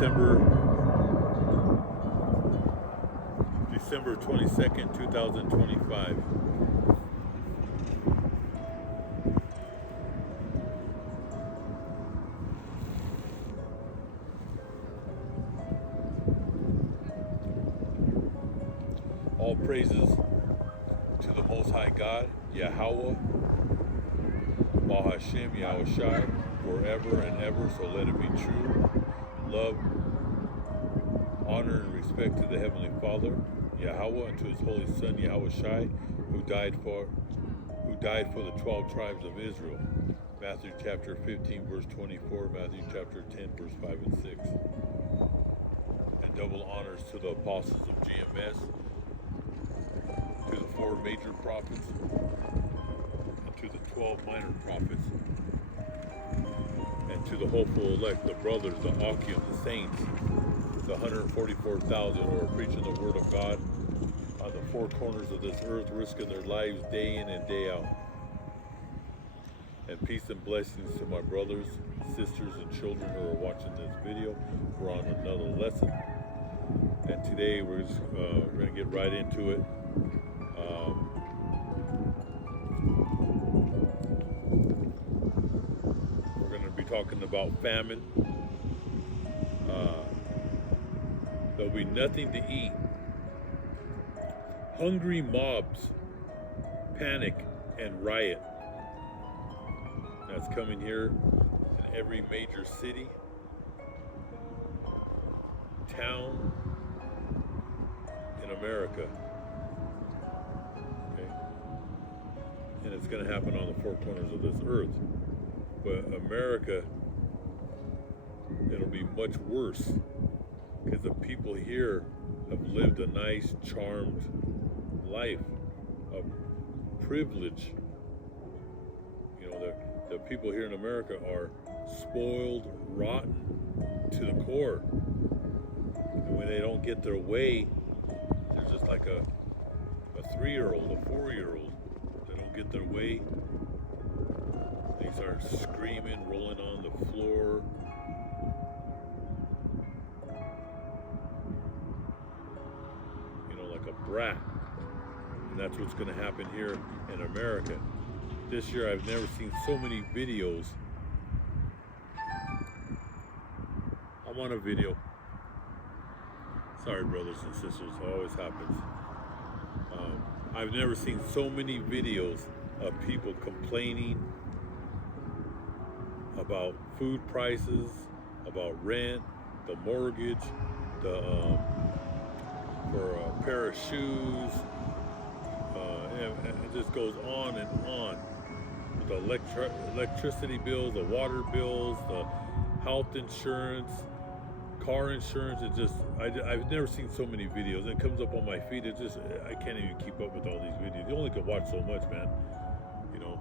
December 22nd, 2025. All praises to the Most High God, Yahweh, Bahashem, Yahushai, forever and ever, so let it be true. Love, honor, and respect to the Heavenly Father, Yahweh, and to His Holy Son, Yahushai, who died for the 12 tribes of Israel. Matthew chapter 15, verse 24, Matthew chapter 10, verse 5 and 6. And double honors to the apostles of GMS, to the 4 major prophets, and to the 12 minor prophets, and to the hopeful elect, the brothers, the Akim, the saints, the 144,000 who are preaching the word of God on the 4 corners of this earth, risking their lives day in and day out. And peace and blessings to my brothers, sisters, and children who are watching this video. We're on another lesson, and today we're going to get right into it. We're going to be talking about famine. There'll be nothing to eat. Hungry mobs, panic, and riot. That's coming here in every major city, town in America. Okay? And it's going to happen on the 4 corners of this earth. But America, it'll be much worse, because the people here have lived a nice, charmed life of privilege. You know, the people here in America are spoiled, rotten to the core. And when they don't get their way, they're just like a 3-year-old, a 4-year-old. They don't get their way, they start screaming, rolling on the floor. A brat. And that's what's going to happen here in America. This year I've never seen so many videos. I'm on a video. Sorry, brothers and sisters, it always happens. I've never seen so many videos of people complaining about food prices, about rent, the mortgage, for a pair of shoes, and it just goes on and on. The electricity bills, the water bills, the health insurance, car insurance. I've never seen so many videos. It comes up on my feed. I can't even keep up with all these videos. You only can watch so much, man. You know,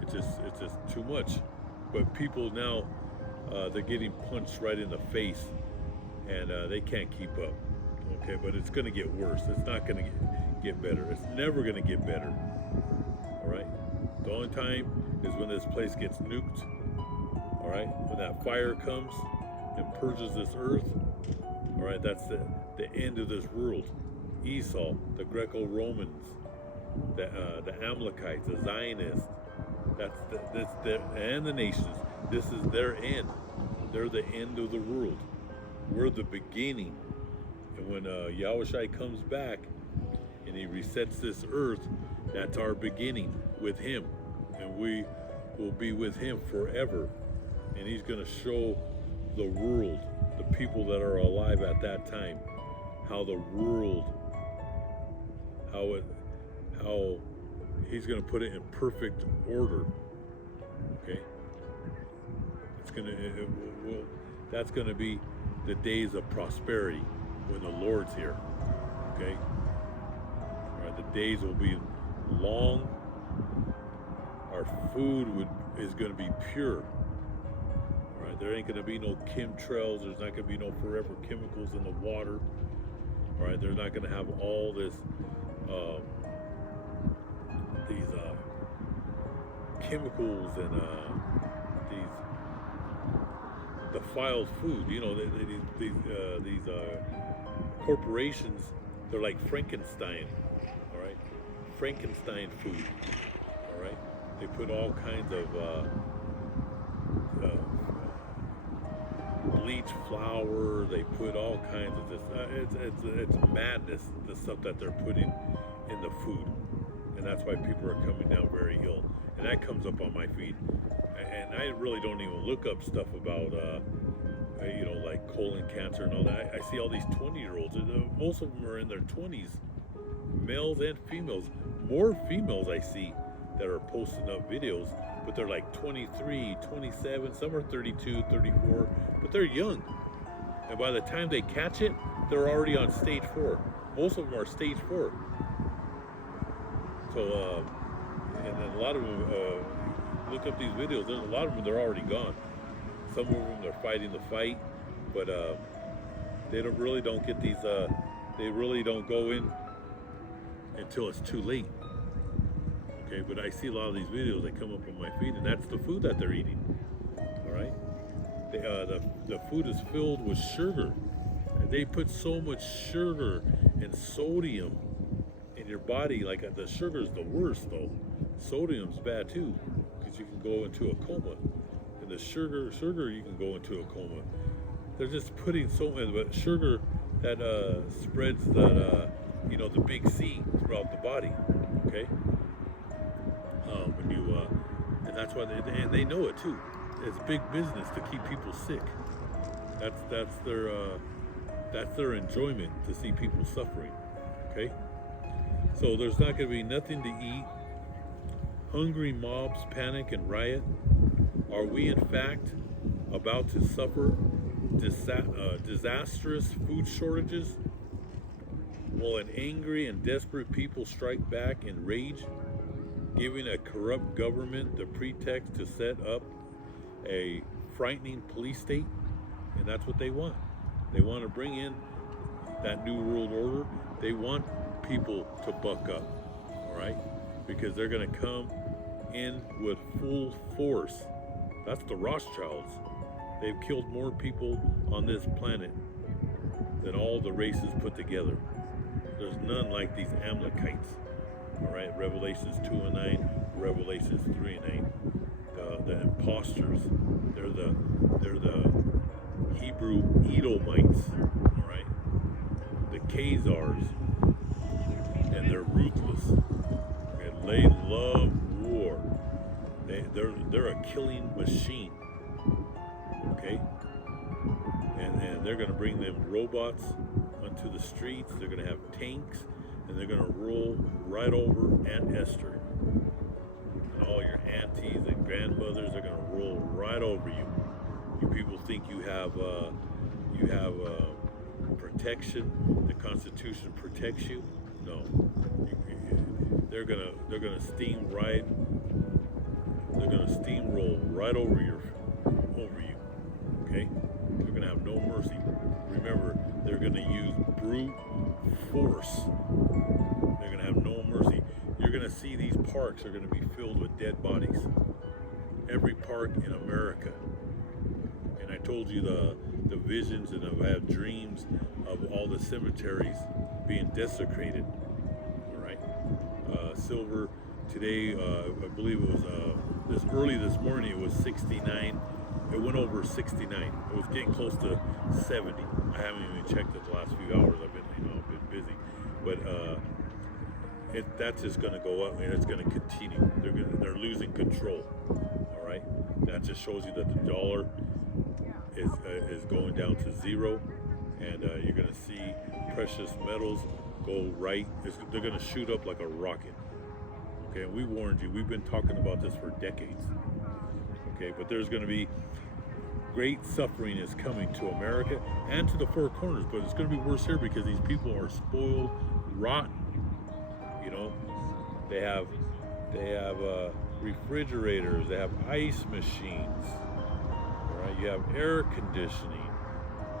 it's just too much. But people now, they're getting punched right in the face, and they can't keep up. Okay, but it's going to get worse. It's not going to get better. It's never going to get better. All right? The only time is when this place gets nuked. All right? When that fire comes and purges this earth. All right? That's the end of this world. Esau, the Greco-Romans, the Amalekites, the Zionists. And the nations. This is their end. They're the end of the world. We're the beginning. And when Yahushai comes back and he resets this earth, that's our beginning with him. And we will be with him forever. And he's going to show the world, the people that are alive at that time, how the world, how he's going to put it in perfect order. Okay? That's going to be the days of prosperity. When the Lord's here, okay? All right, the days will be long. Our food is going to be pure. All right, there ain't going to be no chemtrails. There's not going to be no forever chemicals in the water. All right, they're not going to have all this, these chemicals and these defiled food. You know, these corporations, they're like Frankenstein. All right, Frankenstein food. All right, they put all kinds of bleach flour. They put all kinds of this. It's madness, the stuff that they're putting in the food, and that's why people are coming down very ill. And that comes up on my feed, and I really don't even look up stuff about you know, like colon cancer and all that. I see all these 20-year-olds. Most of them are in their 20s, males and females. More females I see that are posting up videos, but they're like 23, 27, some are 32, 34, but they're young. And by the time they catch it, they're already on stage 4. Most of them are stage 4. So, and then a lot of them, look up these videos, there's a lot of them, they're already gone. Some of them, they're fighting the fight, but they don't get these, they really don't go in until it's too late. Okay, but I see a lot of these videos that come up on my feed, and that's the food that they're eating. All right, the food is filled with sugar, and they put so much sugar and sodium in your body. Like the sugar is the worst, though. Sodium's bad too, because you can go into a coma. And the sugar, you can go into a coma. They're just putting so much, but sugar that spreads that you know, the big C throughout the body. Okay. When you and that's why they know it too. It's big business to keep people sick. That's their enjoyment, to see people suffering. Okay, so there's not going to be nothing to eat. Hungry mobs panic and riot. Are we in fact about to suffer disastrous food shortages? Will an angry and desperate people strike back in rage, giving a corrupt government the pretext to set up a frightening police state? And that's what they want. They want to bring in that new world order. They want people to buck up, all right? Because they're going to come in with full force. That's the Rothschilds. They've killed more people on this planet than all the races put together. There's none like these Amalekites. All right, Revelations 2 and 9, Revelations 3 and 8. The imposters, they're the Hebrew Edomites, all right? The Khazars, and they're ruthless. And they love war. They're a killing machine, okay? And they're going to bring them robots onto the streets. They're going to have tanks, and they're going to roll right over Aunt Esther. And all your aunties and grandmothers are going to roll right over you. You people think you have protection. The Constitution protects you. No, they're gonna steamroll right over you. Okay, they're gonna have no mercy. Remember, they're gonna use brute force. They're gonna have no mercy. You're gonna see these parks are gonna be filled with dead bodies. Every park in America. And I told you the visions, and I've had dreams of all the cemeteries being desecrated. All right, silver today, I believe it was this morning. It was 69. It went over 69. It was getting close to 70. I haven't even checked it the last few hours. I've been busy, but that's just going to go up, and it's going to continue. They're losing control. All right, that just shows you that the dollar is going down to zero, and you're going to see precious metals go right. They're going to shoot up like a rocket. Okay, and we warned you. We've been talking about this for decades. Okay, but there's going to be great suffering is coming to America and to the Four Corners, but it's going to be worse here because these people are spoiled, rotten. You know, they have refrigerators, they have ice machines. All right, you have air conditioning,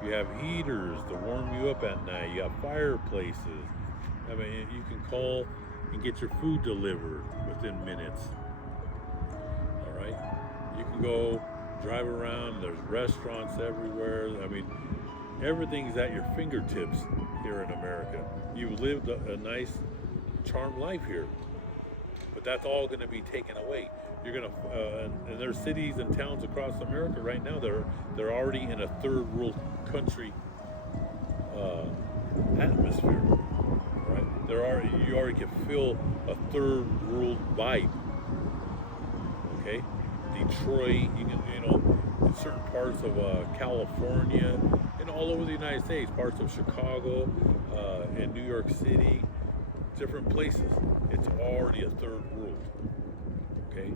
you have heaters to warm you up at night, you have fireplaces. I mean, you can call and get your food delivered within minutes. All right, you can go drive around, there's restaurants everywhere. I mean, everything's at your fingertips here in America. You've lived a nice, charmed life here, but that's all going to be taken away. You're going to, and there's cities and towns across America right now. They're already in a third world country atmosphere. Right? You already can feel a third world vibe. Okay, Detroit, in certain parts of California, and all over the United States, parts of Chicago, and New York City, different places. It's already a third world. Okay,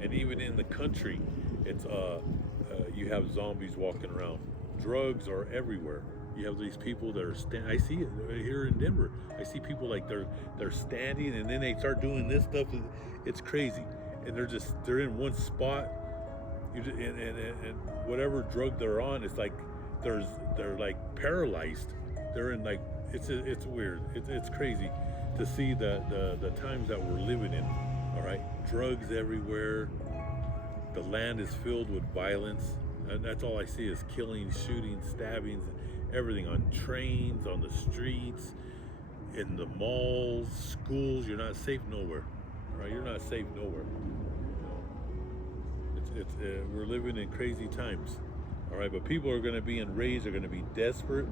and even in the country, it's you have zombies walking around. Drugs are everywhere. You have these people that are I see it here in Denver. I see people like they're standing, and then they start doing this stuff. It's crazy, and they're in one spot. And whatever drug they're on, it's like they're like paralyzed. They're in like it's weird. It's crazy to see the times that we're living in. All right, drugs everywhere. The land is filled with violence, and that's all I see is killing, shooting, stabbings, everything on trains, on the streets, in the malls, schools. You're not safe nowhere. Right? You're not safe nowhere. We're living in crazy times. All right, but people are going to be enraged. They're going to be desperate,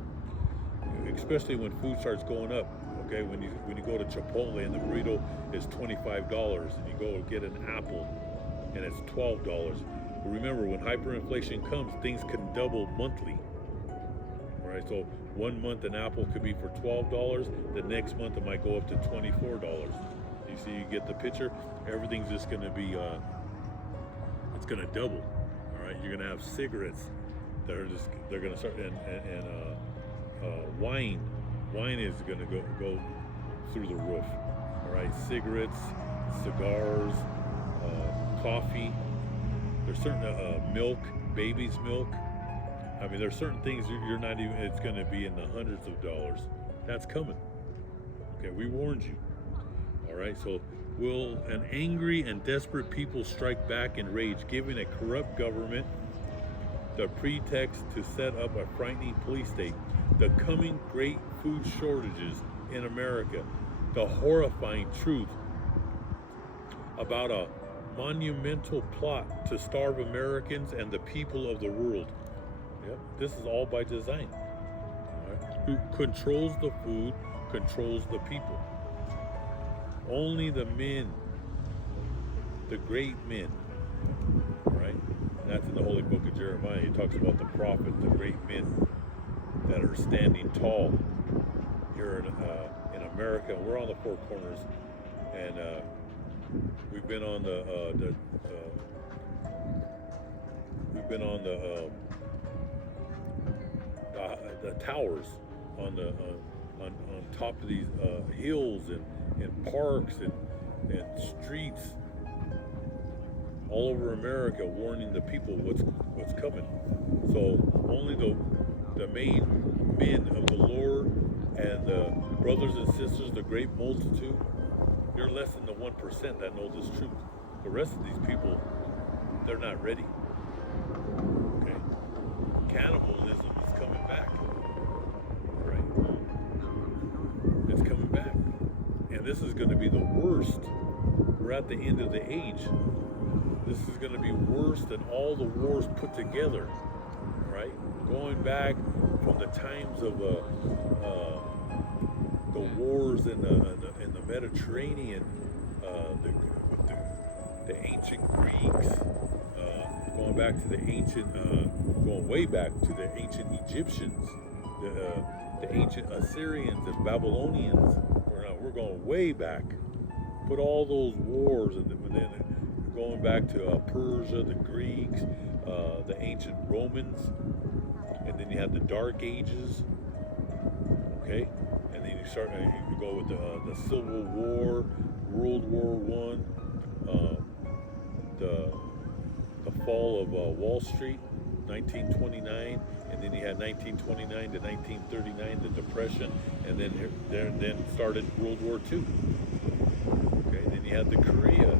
especially when food starts going up. Okay, when you go to Chipotle and the burrito is $25, and you go get an apple and it's $12. But remember, when hyperinflation comes, things can double monthly. All right, so 1 month an apple could be for $12. The next month it might go up to $24. You see, you get the picture. Everything's just going to be it's going to double. All right, you're going to have cigarettes that are they're going to start, and wine is going to go through the roof. All right, cigarettes, cigars, coffee. There's certain milk, baby's milk. I mean, there's certain things you're not even. It's going to be in the hundreds of dollars. That's coming. Okay, we warned you. All right, so will an angry and desperate people strike back in rage, giving a corrupt government the pretext to set up a frightening police state? The coming great food shortages in America, the horrifying truth about a monumental plot to starve Americans and the people of the world. Yep, this is all by design. All right. Who controls the food, controls the people. Only the men, the great men, right? That's in the Holy Book of Jeremiah. He talks about the prophets, the great men that are standing tall here in America. We're on the Four Corners, and we've been on the towers on top of these hills and parks and streets all over America, warning the people what's coming. So only the main men of the Lord and the brothers and sisters, the great multitude, you're less than the 1% that know this truth. The rest of these people, they're not ready. Okay, cannibalism is coming back. Right, it's coming back, and this is going to be the worst. We're at the end of the age. This is going to be worse than all the wars put together, right? Going back from the times of the wars in the Mediterranean, the ancient Greeks, going back to the ancient, going way back to the ancient Egyptians, the ancient Assyrians and Babylonians. We're going way back. Put all those wars, and then going back to Persia, the Greeks, the ancient Romans, and then you have the Dark Ages. Okay, and then you go with the Civil War, World War I, the fall of Wall Street, 1929, and then you had 1929 to 1939, the Depression, and then started World War II. Okay, then you had the Korea.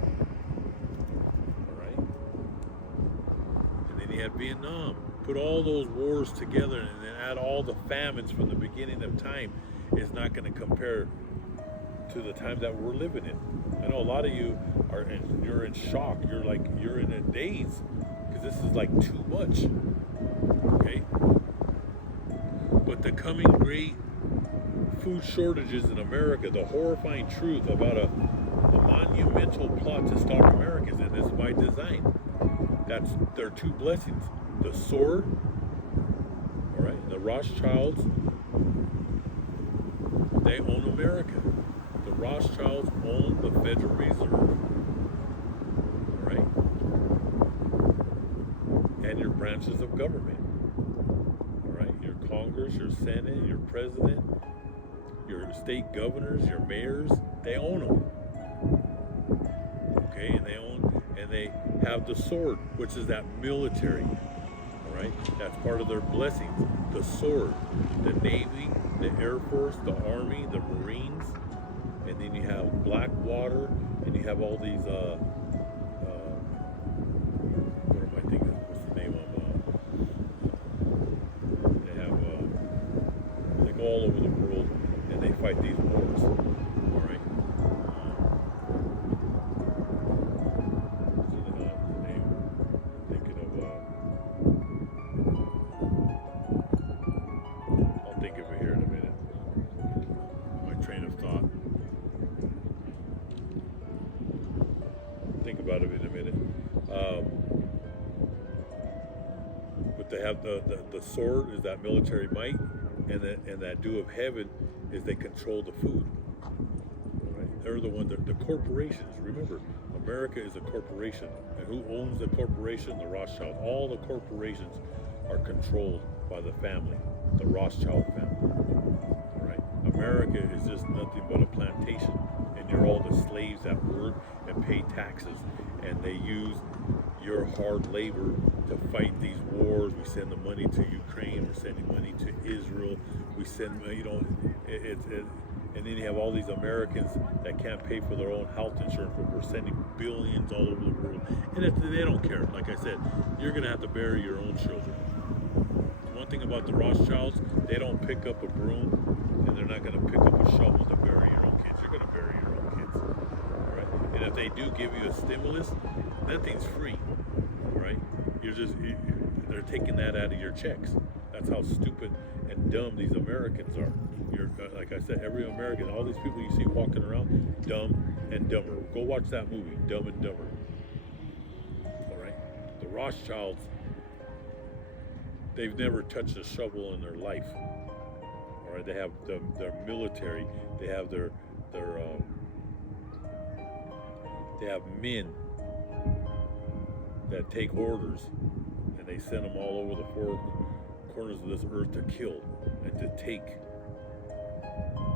Vietnam. Put all those wars together and then add all the famines from the beginning of time. It's not going to compare to the time that we're living in. I know a lot of you are, you're in shock. You're in a daze because this is like too much. Okay? But the coming great food shortages in America, the horrifying truth about a monumental plot to starve Americans, and this is by design. That's their two blessings. The sword, all right, the Rothschilds, they own America. The Rothschilds own the Federal Reserve, all right, and your branches of government, all right, your Congress, your Senate, your president, your state governors, your mayors, they own them, okay, and they have the sword, which is that military, all right, that's part of their blessings, the sword, the Navy, the Air Force, the Army, the Marines, and then you have Blackwater, and you have all these, what am I thinking, what's the name of they have, they go all over the world, and they fight these wars, all right, what's the name, thinking of, I'll think of it here in a minute, my train of thought. Think about it in a minute. But they have the sword is that military might, and that dew of heaven is they control the food. Right? They're the one that the corporations. Remember, America is a corporation, and who owns the corporation? The Rothschild. All the corporations are controlled by the family, the Rothschild family. All right. America is just nothing but a plantation, and you're all the slaves that work and pay taxes, and they use your hard labor to fight these wars. We send the money to Ukraine. We're sending money to Israel. We send, and then you have all these Americans that can't pay for their own health insurance, but we're sending billions all over the world, and they don't care. Like I said, you're going to have to bury your own children. One thing about the Rothschilds, they don't pick up a broom, and they're not going to pick up a shovel to bury your own kids. You're going to bury your own kids. All right? And if they do give you a stimulus, nothing's free. All right? They're taking that out of your checks. That's how stupid and dumb these Americans are. Like I said, every American, all these people you see walking around, dumb and dumber. Go watch that movie, Dumb and Dumber. All right? The Rothschilds, they've never touched a shovel in their life. All right? They have their military. They have they have men that take orders, and they send them all over the four corners of this earth to kill and to take.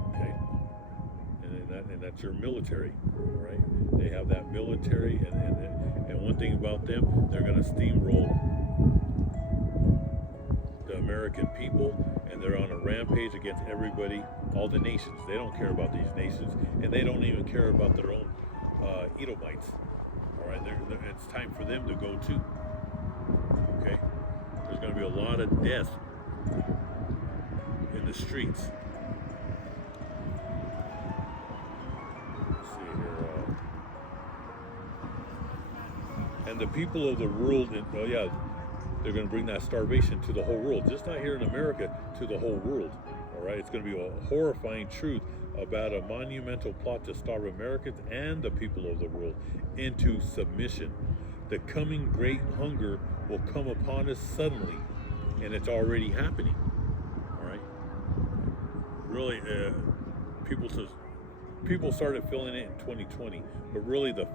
Okay, and that's your military, all right? They have that military, and one thing about them, they're going to steamroll the American people, and they're on a rampage against everybody, all the nations. They don't care about these nations, and they don't even care about their own Edomites. All right, it's time for them to go too. Okay, there's going to be a lot of death in the streets. Let's see here, and the people of the world. They're going to bring that starvation to the whole world, just not here in America, to the whole world. All right, it's going to be a horrifying truth about a monumental plot to starve Americans and the people of the world into submission. The coming great hunger will come upon us suddenly, and it's already happening. All right, really, people started feeling it in 2020, but really the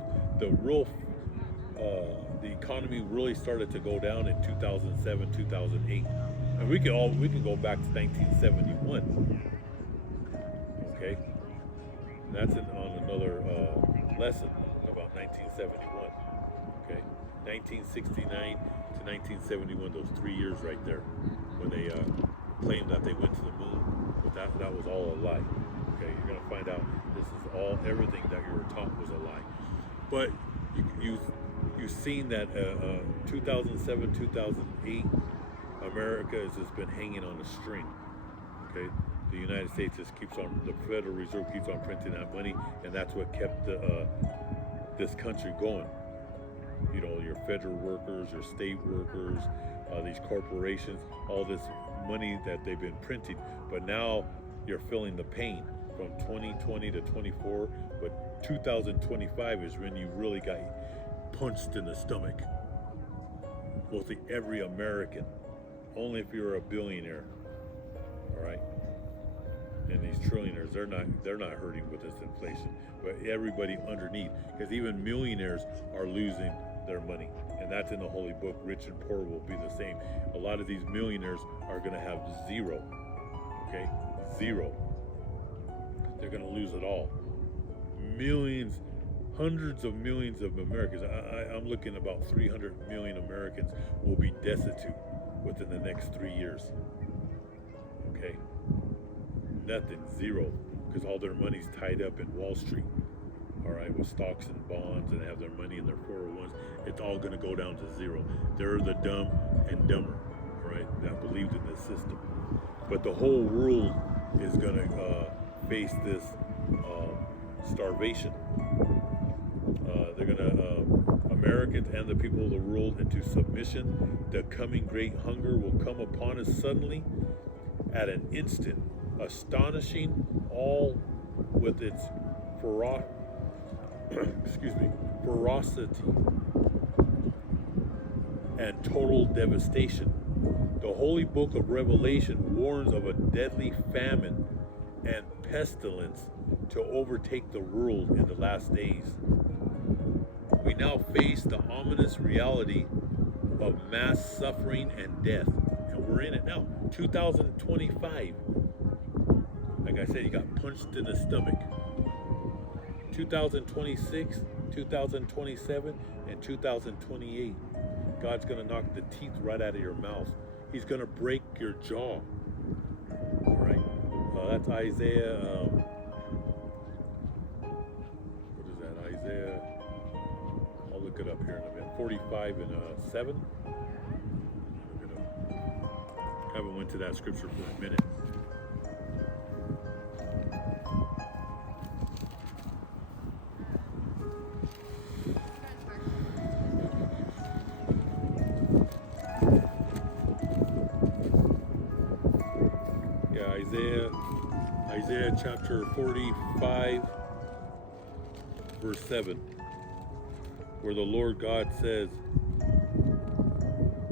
economy really started to go down in 2007, 2008, and we can go back to 1971. Okay, that's on another lesson about 1971. Okay, 1969 to 1971, those 3 years right there, when they claimed that they went to the moon, but that was all a lie. Okay, you're gonna find out this is everything that you were taught was a lie. But you you've seen that 2007, 2008, America has just been hanging on a string. Okay, the United States just keeps on, the Federal Reserve keeps on printing that money, and that's what kept this country going. You know, your federal workers, your state workers, these corporations, all this money that they've been printing. But now you're feeling the pain from 2020 to 24. But 2025 is when you really got punched in the stomach. Mostly every American, only if you're a billionaire. All right. And these trillionaires, they're not hurting with this inflation, but everybody underneath, because even millionaires are losing their money, and that's in the Holy Book. Rich and poor will be the same. A lot of these millionaires are going to have zero. Okay, zero. They're going to lose it all. Millions, hundreds of millions of Americans. I'm looking about 300 million Americans will be destitute within the next 3 years. Okay. Nothing, zero, because all their money's tied up in Wall Street, all right, with stocks and bonds, and have their money in their 401s. It's all going to go down to zero. They're the dumb and dumber, all right, that believed in this system. But the whole world is going to face this starvation. They're going to, Americans and the people of the world, into submission. The coming great hunger will come upon us suddenly, at an instant, astonishing, all with its ferocity and total devastation. The Holy Book of Revelation warns of a deadly famine and pestilence to overtake the world in the last days. We now face the ominous reality of mass suffering and death, and we're in it now. 2025. Like I said, he got punched in the stomach. 2026, 2027, and 2028. God's going to knock the teeth right out of your mouth. He's going to break your jaw. All right. That's Isaiah. What is that? Isaiah. I'll look it up here in a minute. 45 and 7. Look it up. I haven't went to that scripture for a minute. Isaiah chapter 45, verse 7, where the Lord God says,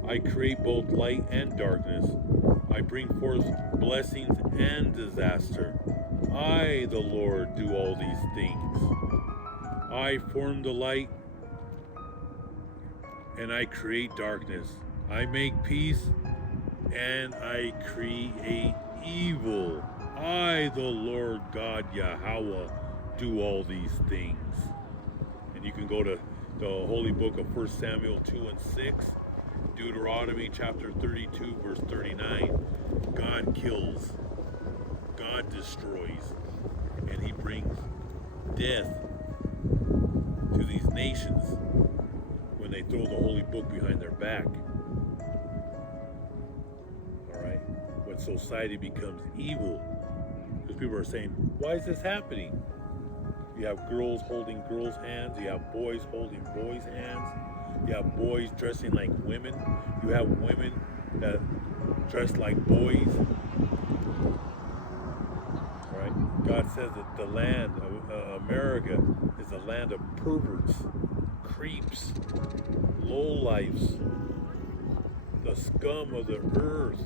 I create both light and darkness. I bring forth blessings and disaster. I, the Lord, do all these things. I form the light and I create darkness. I make peace and I create evil. I, the Lord God Yahweh, do all these things. And you can go to the Holy Book of 1 Samuel 2 and 6, Deuteronomy chapter 32, verse 39. God kills, God destroys, and he brings death to these nations when they throw the Holy Book behind their back. All right? When society becomes evil, because people are saying, why is this happening? You have girls holding girls' hands. You have boys holding boys' hands. You have boys dressing like women. You have women that dress like boys. All right? God says that the land of America is a land of perverts, creeps, lowlifes, the scum of the earth.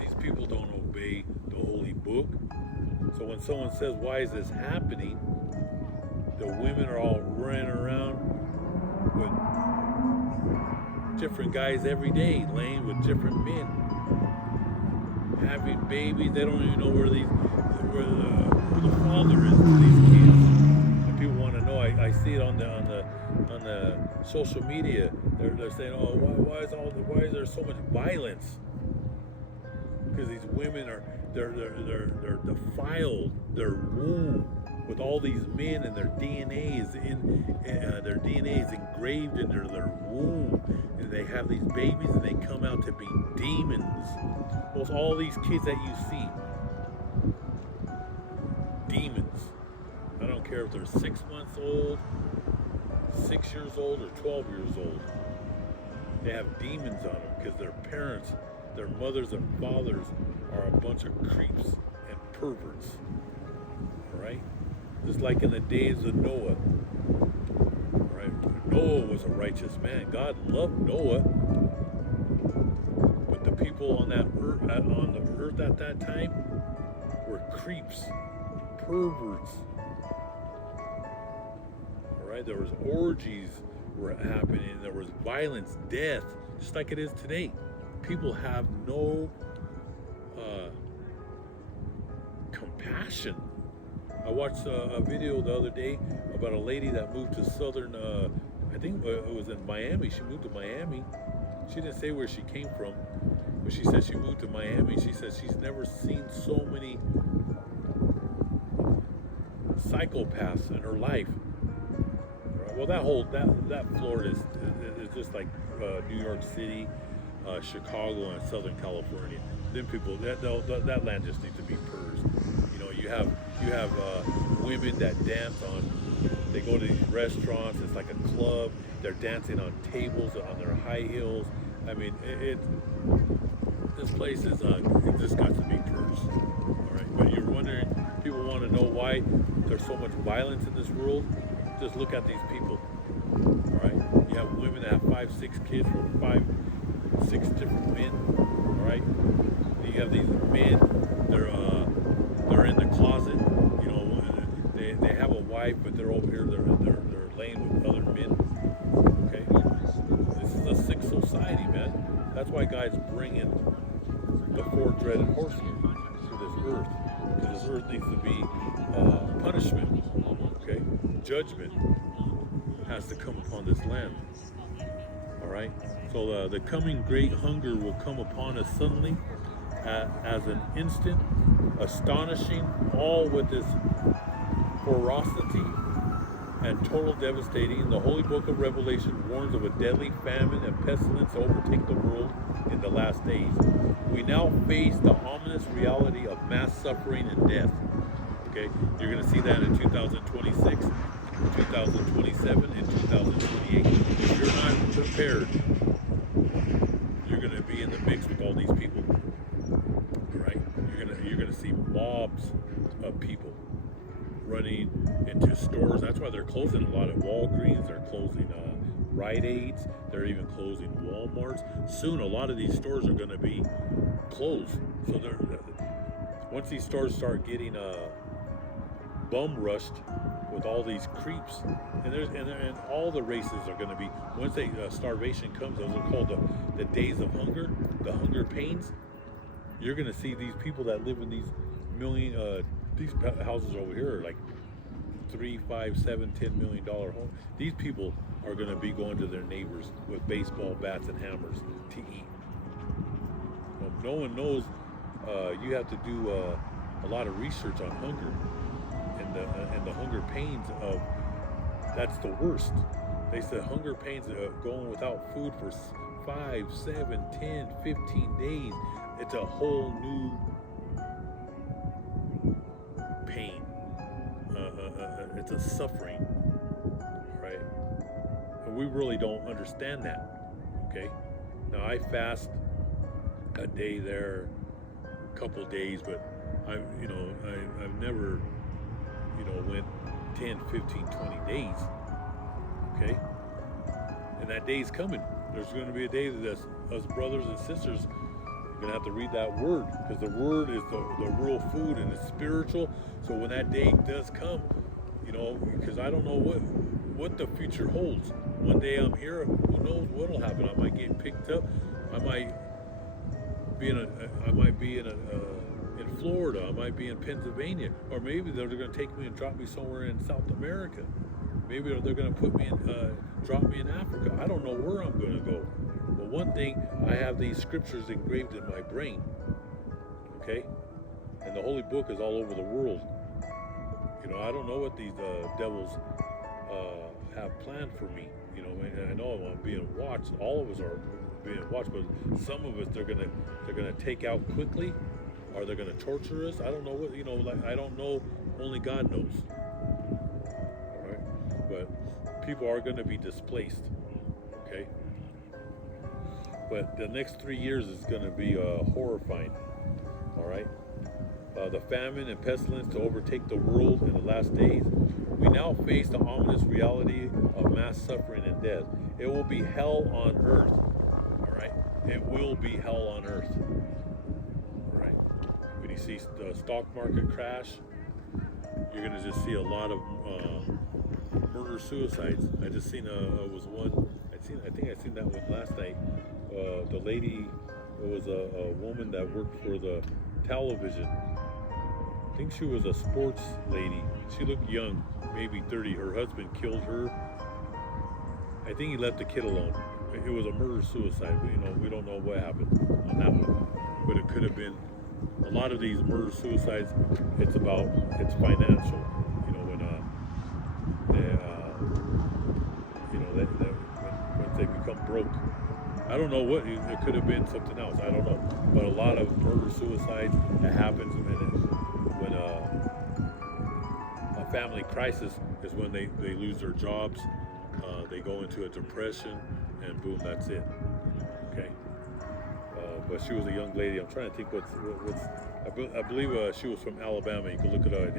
These people don't obey the Holy Book. So when someone says, why is this happening? The women are all running around with different guys every day, laying with different men, having babies. They don't even know where the father is for these kids. And people want to know. I see it on the social media. They're saying, oh, why is there so much violence? Because these women are they're defiled, their womb with all these men, and their DNA is engraved into their womb, and they have these babies, and they come out to be demons. Well, all these kids that you see, demons. I don't care if they're 6 months old, 6 years old, or 12 years old. They have demons on them because their parents, their mothers and fathers are a bunch of creeps and perverts. All right? Just like in the days of Noah. All right? Noah was a righteous man. God loved Noah. But the people on the earth at that time were creeps, perverts. All right? There was orgies were happening. There was violence, death, just like it is today. People have no compassion. I watched a video the other day about a lady that moved to southern, I think it was in Miami. She moved to Miami. She didn't say where she came from, but she said she moved to Miami. She said she's never seen so many psychopaths in her life. Well, that Florida is just like New York City, Chicago, and Southern California. Them people, that land just needs to be purged. You know, you have women that dance on. They go to these restaurants. It's like a club. They're dancing on tables on their high heels. I mean, this place is it just got to be purged. All right, but you're wondering, people want to know why there's so much violence in this world. Just look at these people. All right, you have women that have 5, 6 kids from 5, 6 different men. All right, you have these men. They're in the closet. You know, they have a wife, but they're over here. They're laying with other men. Okay, this is a sick society, man. That's why God's bringing the 4 dreaded horsemen to this earth, because this earth needs to be punishment. Okay, judgment has to come upon this land. All right, so the coming great hunger will come upon us suddenly, as an instant, astonishing, all with this ferocity and total devastating. The Holy Book of Revelation warns of a deadly famine and pestilence to overtake the world in the last days. We now face the ominous reality of mass suffering and death. Okay, you're going to see that in 2026, 2027, and 2028. If you're not prepared, you're going to be in the mix with all these people. All right, you're going to see mobs of people running into stores. That's why they're closing a lot of Walgreens. They're closing Rite Aids. They're even closing Walmarts. Soon, a lot of these stores are going to be closed. So once these stores start getting bum rushed with all these creeps, and all the races are going to be, once starvation comes, those are called the days of hunger, the hunger pains. You're going to see these people that live in these these houses over here are like $3, $5, $7, $10 million homes. These people are going to be going to their neighbors with baseball bats and hammers to eat. No one knows. You have to do a lot of research on hunger and the hunger pains of. That's the worst. They said hunger pains going without food for 5, 7, 10, 15 days. It's a whole new pain. It's a suffering, right? And we really don't understand that. Okay. Now I fast a day there, a couple days, but I've never, went 10, 15, 20 days. Okay. And that day's coming. There's going to be a day that us brothers and sisters are going to have to read that word, because the word is the real food, and it's spiritual. So when that day does come, because I don't know what the future holds. One day I'm here, who knows what'll happen? I might get picked up. I might be in Florida. I might be in Pennsylvania, or maybe they're going to take me and drop me somewhere in South America. Maybe they're going to drop me in Africa. I don't know where I'm going to go. But one thing, I have these scriptures engraved in my brain. Okay? And the Holy Book is all over the world. I don't know what these devils have planned for me. And I know I'm being watched. All of us are being watched, but some of us they're gonna take out quickly, or they're gonna torture us. I don't know what I don't know. Only God knows. All right, but people are gonna be displaced. Okay, but the next 3 years is gonna be horrifying. All right. The famine and pestilence to overtake the world in the last days. We now face the ominous reality of mass suffering and death. It will be hell on earth. All right? It will be hell on earth. All right? When you see the stock market crash, you're going to just see a lot of murder suicides. I just seen was one. I think I seen that one last night. The lady, it was a woman that worked for the television. I think she was a sports lady. She looked young, maybe 30. Her husband killed her. I think he left the kid alone. It was a murder-suicide. We don't know what happened on that one. But it could have been a lot of these murder-suicides. It's financial. Once they become broke. I don't know what it could have been, something else. I don't know. But a lot of murder-suicides that happens when a family crisis is when they lose their jobs, they go into a depression, and boom, that's it. Okay. But she was a young lady. I'm trying to think what's. I believe she was from Alabama. You can look it up.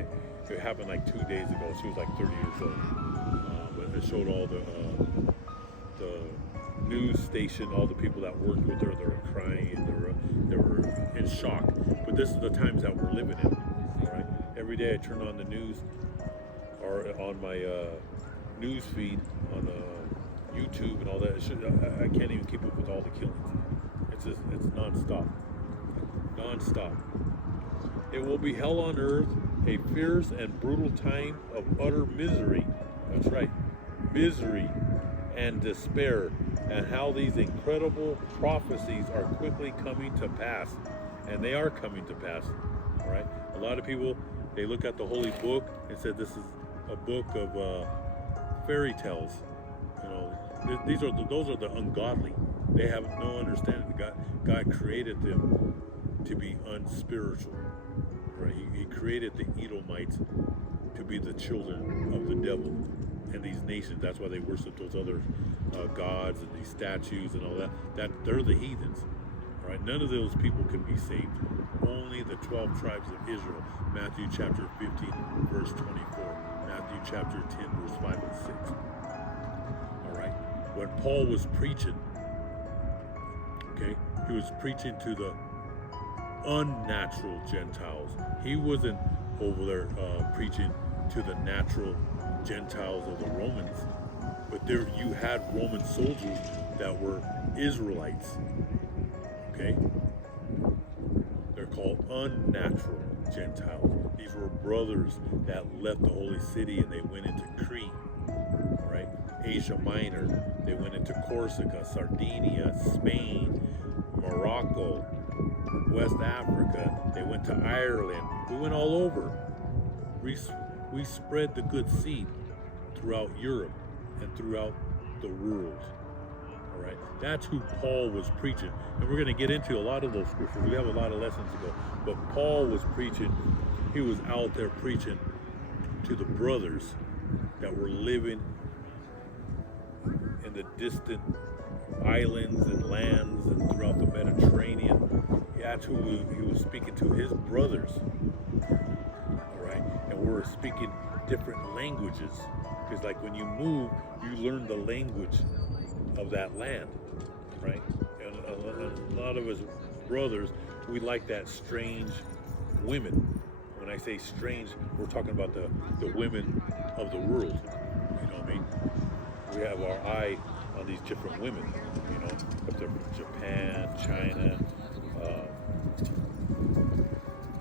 It happened like 2 days ago. She was like 30 years old. But it showed all the news station, all the people that worked with her. They were crying. They were in shock. But this is the times that we're living in. All right. Every day I turn on the news, or on my news feed on YouTube and all that. I can't even keep up with all the killings. It's nonstop. Nonstop. It will be hell on earth, a fierce and brutal time of utter misery. That's right, misery and despair, and how these incredible prophecies are quickly coming to pass. And they are coming to pass. All right. A lot of people, they look at the Holy Book and said this is a book of fairy tales. Those are the ungodly. They have no understanding. God created them to be unspiritual. Right? He created the Edomites to be the children of the devil and these nations. That's why they worship those other gods and these statues and all that. They're the heathens. All right? None of those people can be saved. Only the 12 tribes of Israel. Matthew chapter 15, verse 24. Matthew chapter 10, verse 5 and 6. All right? When Paul was preaching, okay, he was preaching to the unnatural Gentiles. He wasn't over there preaching to the natural Gentiles of the Romans. But there you had Roman soldiers that were Israelites. Okay? They're called unnatural Gentiles. These were brothers that left the holy city and they went into Crete. All right? Asia Minor. They went into Corsica, Sardinia, Spain, Morocco, West Africa. They went to Ireland. We went all over. We spread the good seed throughout Europe and throughout the world. All right, that's who Paul was preaching, and we're going to get into a lot of those scriptures. We have a lot of lessons to go, but Paul was preaching. He was out there preaching to the brothers that were living in the distant islands and lands and throughout the Mediterranean. That's who he was speaking to, his brothers. All right, and we're speaking different languages, because like when you move, you learn the language of that land, right? And a lot of us brothers, we like that strange women. When I say strange, we're talking about the women of the world. You know what I mean? We have our eye on these different women, if they're from Japan, China,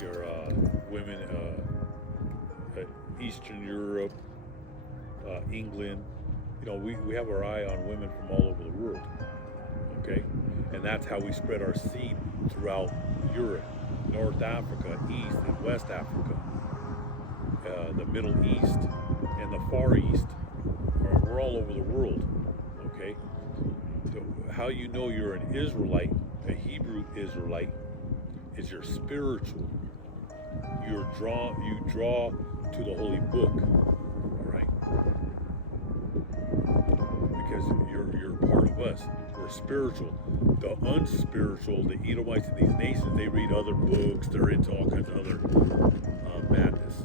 your women, Eastern Europe, England. We have our eye on women from all over the world, okay? And that's how we spread our seed throughout Europe, North Africa, East and West Africa, the Middle East and the Far East. We're all over the world. Okay. So how you know you're an Israelite, a Hebrew Israelite, is you're spiritual. You draw to the Holy Book. All right. Because you're part of us. We're spiritual. The unspiritual, the Edomites and these nations, they read other books. They're into all kinds of other madness.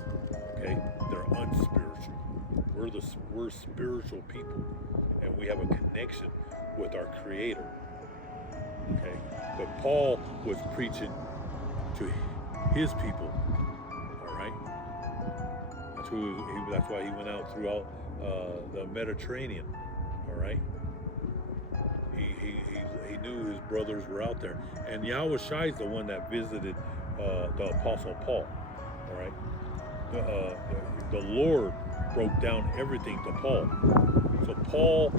Okay, they're unspiritual. We're spiritual people, and we have a connection with our Creator. Okay, but Paul was preaching to his people. All right, that's why he went out throughout the Mediterranean. All right. He knew his brothers were out there, and Yahweh Shai is the one that visited the Apostle Paul. All right, the Lord broke down everything to Paul. So Paul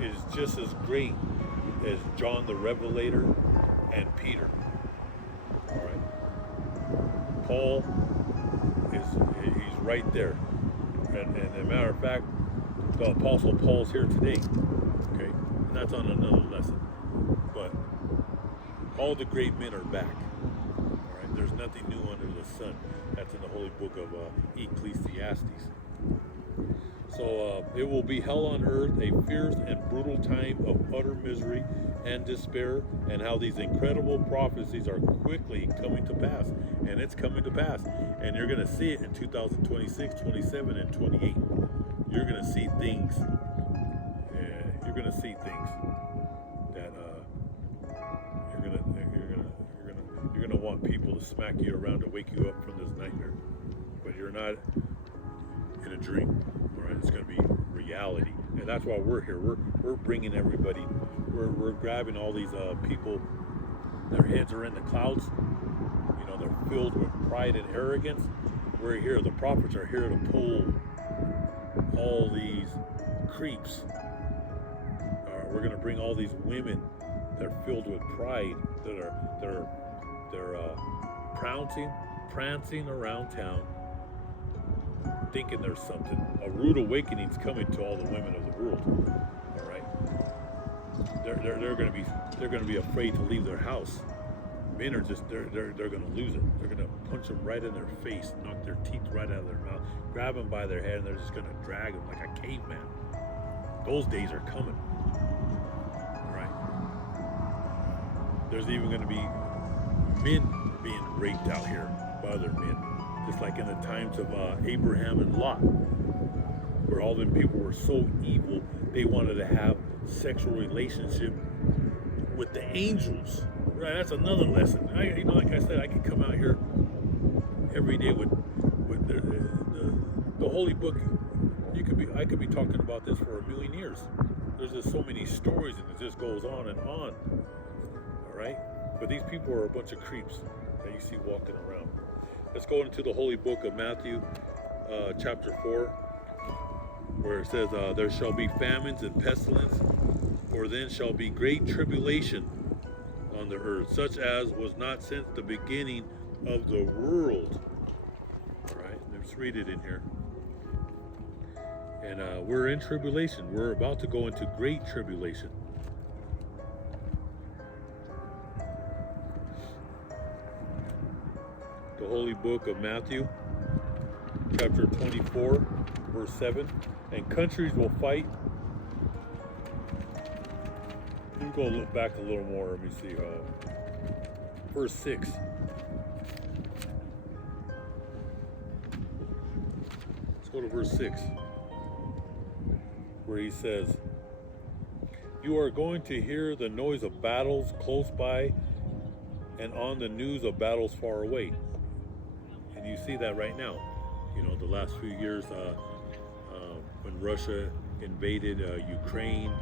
is just as great as John the Revelator and Peter. All right, Paul he's right there, and as a matter of fact, the Apostle Paul's here today. Okay, and that's on another lesson. But all the great men are back. All right, there's nothing new under the sun. That's in the holy book of Ecclesiastes. So it will be hell on earth, a fierce and brutal time of utter misery and despair, and how these incredible prophecies are quickly coming to pass. And it's coming to pass. And you're going to see it in 2026, 27, and 28. You're going to see things. You're going to see things that you're gonna want people to smack you around to wake you up from this nightmare. But you're not in a dream. All right, it's going to be reality, and that's why we're here. We're bringing everybody. We're grabbing all these people. Their heads are in the clouds. You know, they're filled with pride and arrogance. We're here. The prophets are here to pull all these creeps. We're going to bring all these women that are filled with pride, that are prancing around town, thinking there's something. A rude awakening's coming to all the women of the world. All right, they're going to be afraid to leave their house. Men are just they're going to lose it. They're going to punch them right in their face, knock their teeth right out of their mouth, grab them by their head, and they're just going to drag them like a caveman. Those days are coming. All right. There's even going to be men being raped out here by other men, just like in the times of Abraham and Lot, where all them people were so evil they wanted to have sexual relationship with the angels. Right, that's another lesson. Like I said, I can come out here every day with the holy book. I could be talking about this for a million years. There's just so many stories, and it just goes on and on. All right, but these people are a bunch of creeps that you see walking around. Let's go into the holy book of Matthew, chapter 4, where it says, there shall be famines and pestilence, for then shall be great tribulation on the earth, such as was not since the beginning of the world. All right, let's read it in here. And we're in tribulation. We're about to go into great tribulation. The holy book of Matthew, chapter 24, verse 7. And countries will fight. Let me go look back a little more. Let me see. Verse 6. Let's go to verse 6, where he says, you are going to hear the noise of battles close by, and on the news of battles far away. And you see that right now. You know, the last few years, when Russia invaded Ukraine,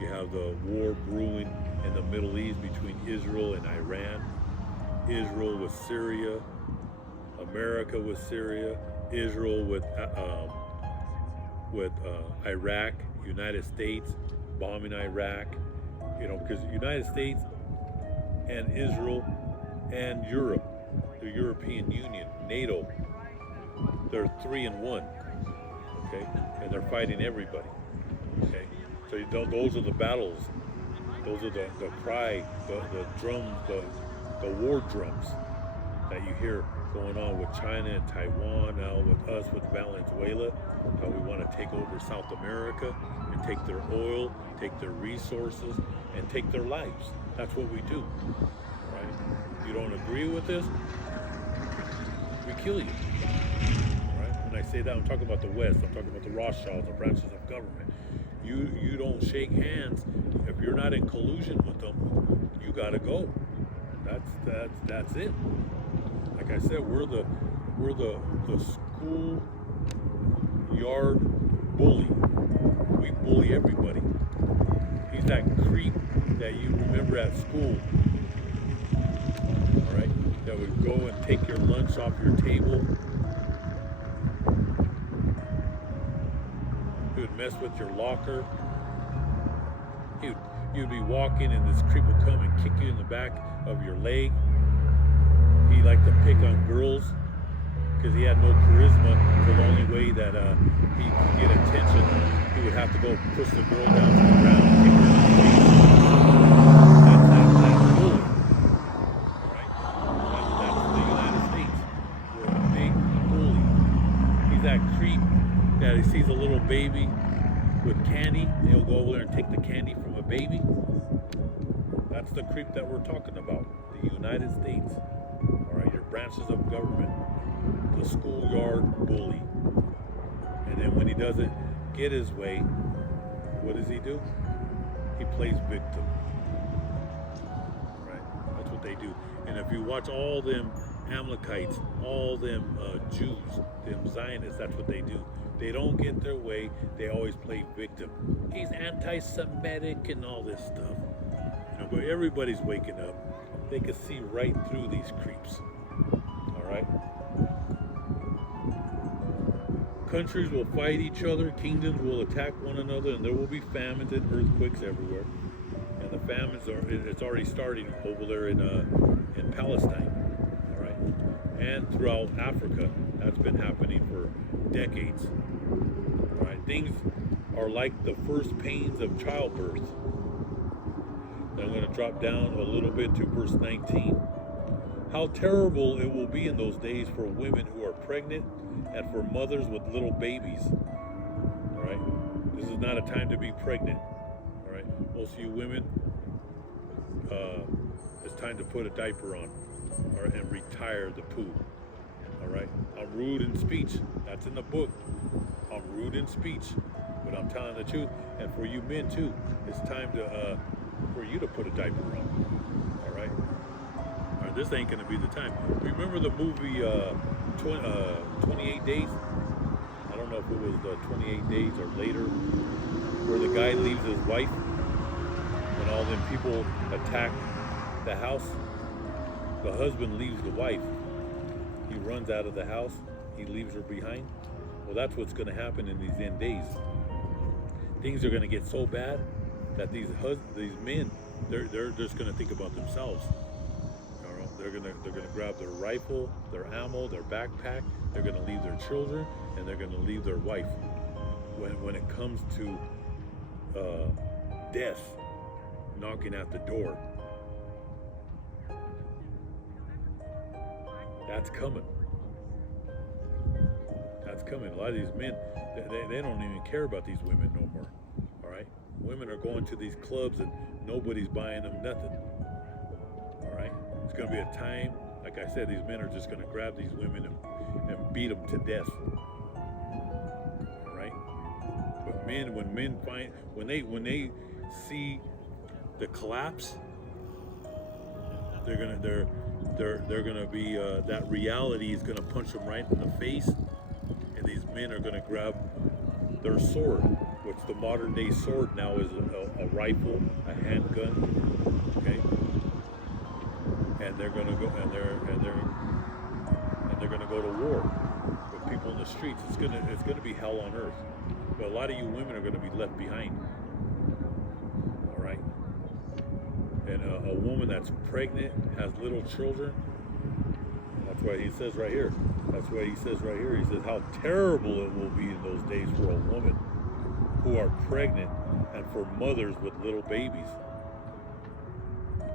you have the war brewing in the Middle East between Israel and Iran, Israel with Syria, America with Syria, Israel with Iraq, United States bombing Iraq. You know, because the United States and Israel and Europe, the European Union, NATO, they're 3-1. Okay, and they're fighting everybody. Okay, so those are the battles. Those are the cry, the drums, the war drums that you hear going on with China and Taiwan, now with us with Venezuela, how we want to take over South America and take their oil, take their resources, and take their lives. That's what we do, right? You don't agree with this, we kill you, right? When I say that, I'm talking about the West, I'm talking about the Rothschilds, the branches of government. You don't shake hands. If you're not in collusion with them, you gotta go. That's it. Like I said, we're the school yard bully. We bully everybody. He's that creep that you remember at school. All right, that would go and take your lunch off your table. He would mess with your locker. You'd be walking and this creep would come and kick you in the back of your leg. He liked to pick on girls because he had no charisma. So the only way that he could get attention, he would have to go push the girl down to the ground and kick her in the face. That's bully, right? That's the United States. We're a big bully. He's that creep that he sees a little baby with candy, and he'll go over there and take the candy from a baby. That's the creep that we're talking about. The United States. All right, your branches of government, the schoolyard bully. And then when he doesn't get his way, what does he do? He plays victim. Right? That's what they do. And if you watch all them Amalekites, all them Jews, them Zionists, that's what they do. They don't get their way, they always play victim. He's anti-Semitic and all this stuff. You know, but everybody's waking up. They can see right through these creeps. All right? Countries will fight each other, kingdoms will attack one another, and there will be famines and earthquakes everywhere. And the famines it's already starting over there in Palestine. All right? And throughout Africa. That's been happening for decades. All right? Things are like the first pains of childbirth. I'm going to drop down a little bit to verse 19. How terrible it will be in those days for women who are pregnant and for mothers with little babies. All right? This is not a time to be pregnant. All right? Most of you women, it's time to put a diaper on and retire the poo. All right? I'm rude in speech. That's in the book. I'm rude in speech, but I'm telling the truth. And for you men too, it's time to for you to put a diaper on. All right? All right, this ain't gonna be the time. Remember the movie 28 Days? I don't know if it was the 28 Days or later, where the guy leaves his wife when all them people attack the house. The husband leaves the wife. He runs out of the house. He leaves her behind. Well, that's what's going to happen in these end days. Things are going to get so bad that these men, they're just going to think about themselves. You know, they're going to grab their rifle, their ammo, their backpack. They're going to leave their children, and they're going to leave their wife. When it comes to death knocking at the door, that's coming. That's coming. A lot of these men, they don't even care about these women no more. All right? Women are going to these clubs and nobody's buying them nothing. All right? It's going to be a time, like I said, these men are just going to grab these women and beat them to death. All right? But men, when they see the collapse, they're gonna be that reality is gonna punch them right in the face, and these men are gonna grab their sword, which the modern day sword now is a rifle, a handgun, okay, and they're gonna go and they're gonna go to war with people in the streets. It's gonna be hell on earth, but a lot of you women are gonna be left behind. All right. And a woman that's pregnant, has little children, that's why he says right here, That's what he says right here. He says how terrible it will be in those days for a woman who are pregnant and for mothers with little babies.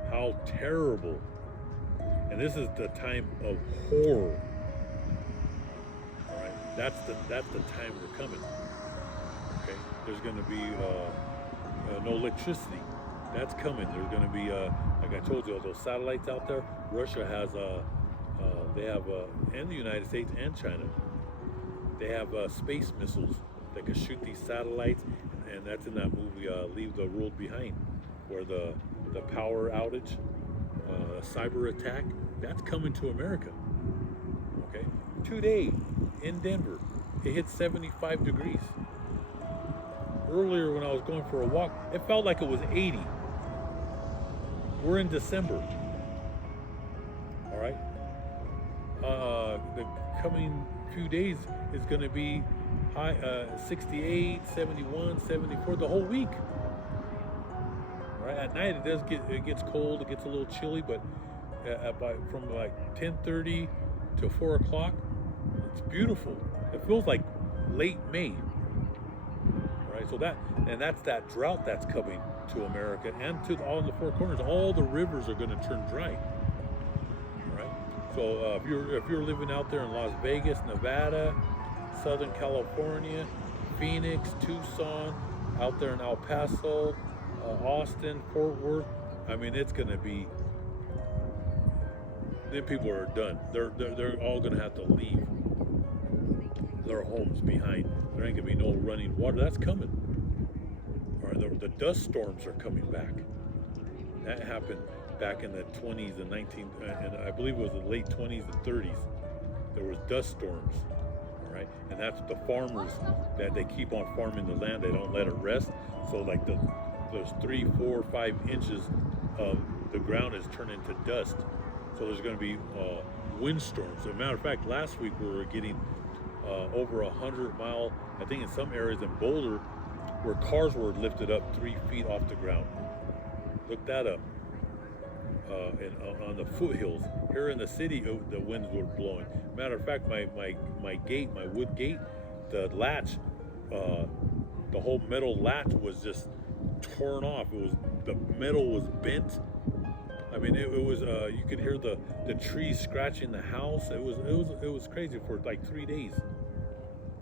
How terrible. And this is the time of horror. All right, that's the time we're coming. Okay, there's going to be no electricity. That's coming. There's going to be, like I told you, those satellites out there. Russia has, they have, and the United States and China, they have space missiles that can shoot these satellites, and that's in that movie, Leave the World Behind, where the power outage, cyber attack, that's coming to America. Okay, today in Denver, it hit 75 degrees. Earlier when I was going for a walk, it felt like it was 80. We're in December. All right. The coming few days is going to be high 68, 71, 74 the whole week. All right. At night it gets cold. It gets a little chilly, but from like 10:30 to 4 o'clock, it's beautiful. It feels like late May. So that's that drought that's coming to America and to all the four corners. All the rivers are going to turn dry. All right. So if you're living out there in Las Vegas, Nevada, Southern California, Phoenix, Tucson, out there in El Paso, Austin, Fort Worth, I mean, it's going to be. Then people are done. They're all going to have to leave their homes behind. There ain't gonna be no running water. That's coming. All right, the dust storms are coming back. That happened back in the 20s and and I believe it was the late 20s and 30s. There was dust storms. All right, and that's the farmers that they keep on farming the land. They don't let it rest. So like those 3, 4, 5 inches of the ground is turned into dust. So there's going to be windstorms. As a matter of fact, last week we were getting over 100-mile, I think in some areas in Boulder, where cars were lifted up 3 feet off the ground. Look that up. And on the foothills here in the city, the winds were blowing. Matter of fact, my gate, my wood gate, the latch, the whole metal latch was just torn off. The metal was bent. I mean, it was. You could hear the trees scratching the house. It was crazy for like 3 days.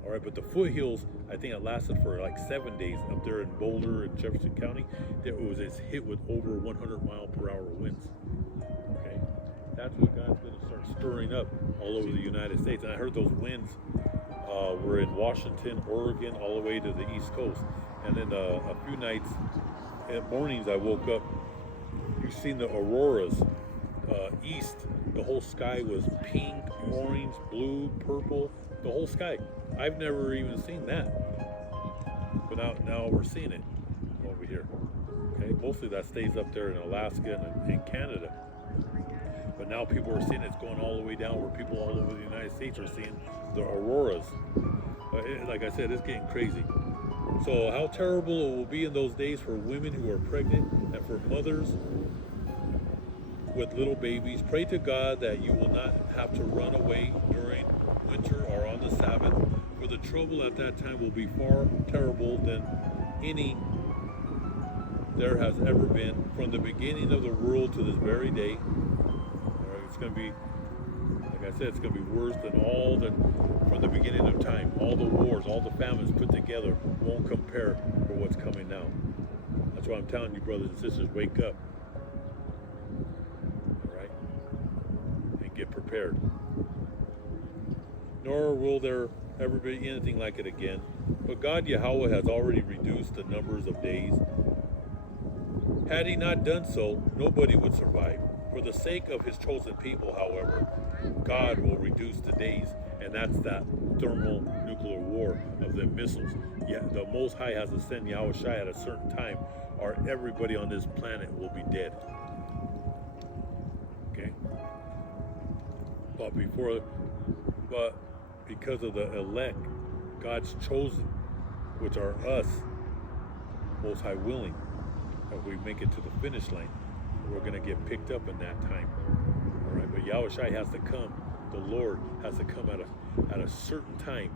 All right, but the foothills, I think it lasted for like 7 days up there in Boulder and Jefferson County. It was hit with over 100-mile-per-hour winds. Okay, that's what God's going to start stirring up all over the United States. And I heard those winds were in Washington, Oregon, all the way to the East Coast. And then a few nights, mornings, I woke up. You've seen the auroras east. The whole sky was pink, orange, blue, purple. The whole sky. I've never even seen that. But now we're seeing it over here. Okay, mostly that stays up there in Alaska and Canada. But now people are seeing it's going all the way down where people all over the United States are seeing the auroras. Like I said, it's getting crazy. So how terrible it will be in those days for women who are pregnant and for mothers with little babies. Pray to God that you will not have to run away during winter or on the Sabbath, for the trouble at that time will be far terrible than any there has ever been from the beginning of the world to this very day. It's going to be, like I said, it's going to be worse than from the beginning of time. All the wars, all the famines put together won't compare for what's coming now. That's why I'm telling you, brothers and sisters, wake up. All right? And get prepared. Nor will there ever be anything like it again. But God Yahweh has already reduced the numbers of days. Had he not done so, nobody would survive. For the sake of his chosen people, however, God will reduce the days, and that's that thermonuclear war of the missiles. Yeah, the Most High has to send Yahweh Shai at a certain time, or everybody on this planet will be dead. Okay? But because of the elect, God's chosen, which are us, Most High willing, if we make it to the finish line, we're going to get picked up in that time. All right, but Yahweh Shai has to come the Lord has to come at a certain time,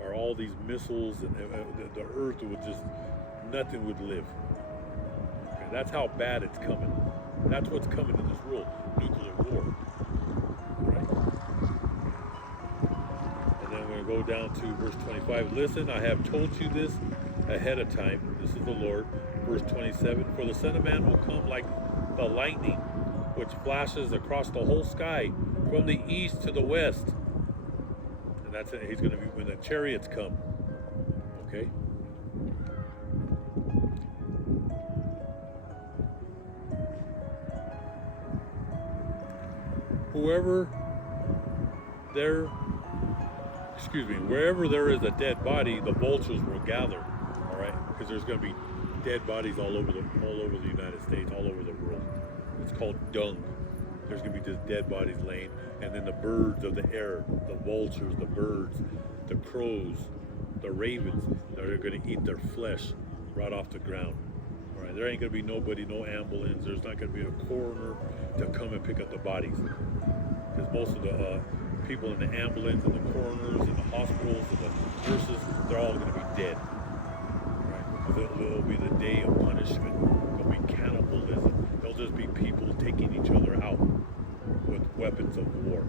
or all these missiles and the earth would just, nothing would live. Okay, that's how bad it's coming. That's what's coming in this world, nuclear war. Right? And then we're going to go down to verse 25. Listen, I have told you this ahead of time. This is the Lord. Verse 27. For the Son of Man will come like the lightning, which flashes across the whole sky, from the east to the west. And that's it. He's going to be when the chariots come. Okay? Wherever there is a dead body, the vultures will gather. All right, because there's going to be dead bodies all over the United States, all over the world. It's called dung. There's going to be just dead bodies laying, and then the birds of the air, the vultures, the birds, the crows, the ravens, they're going to eat their flesh right off the ground. All right, there ain't going to be nobody, no ambulance. There's not going to be a coroner to come and pick up the bodies, because most of the people in the ambulance and the coroners and the hospitals and the nurses, they're all going to be dead. Right? Because it'll be the day of punishment. There'll be cannibalism. There'll just be people taking each other out with weapons of war.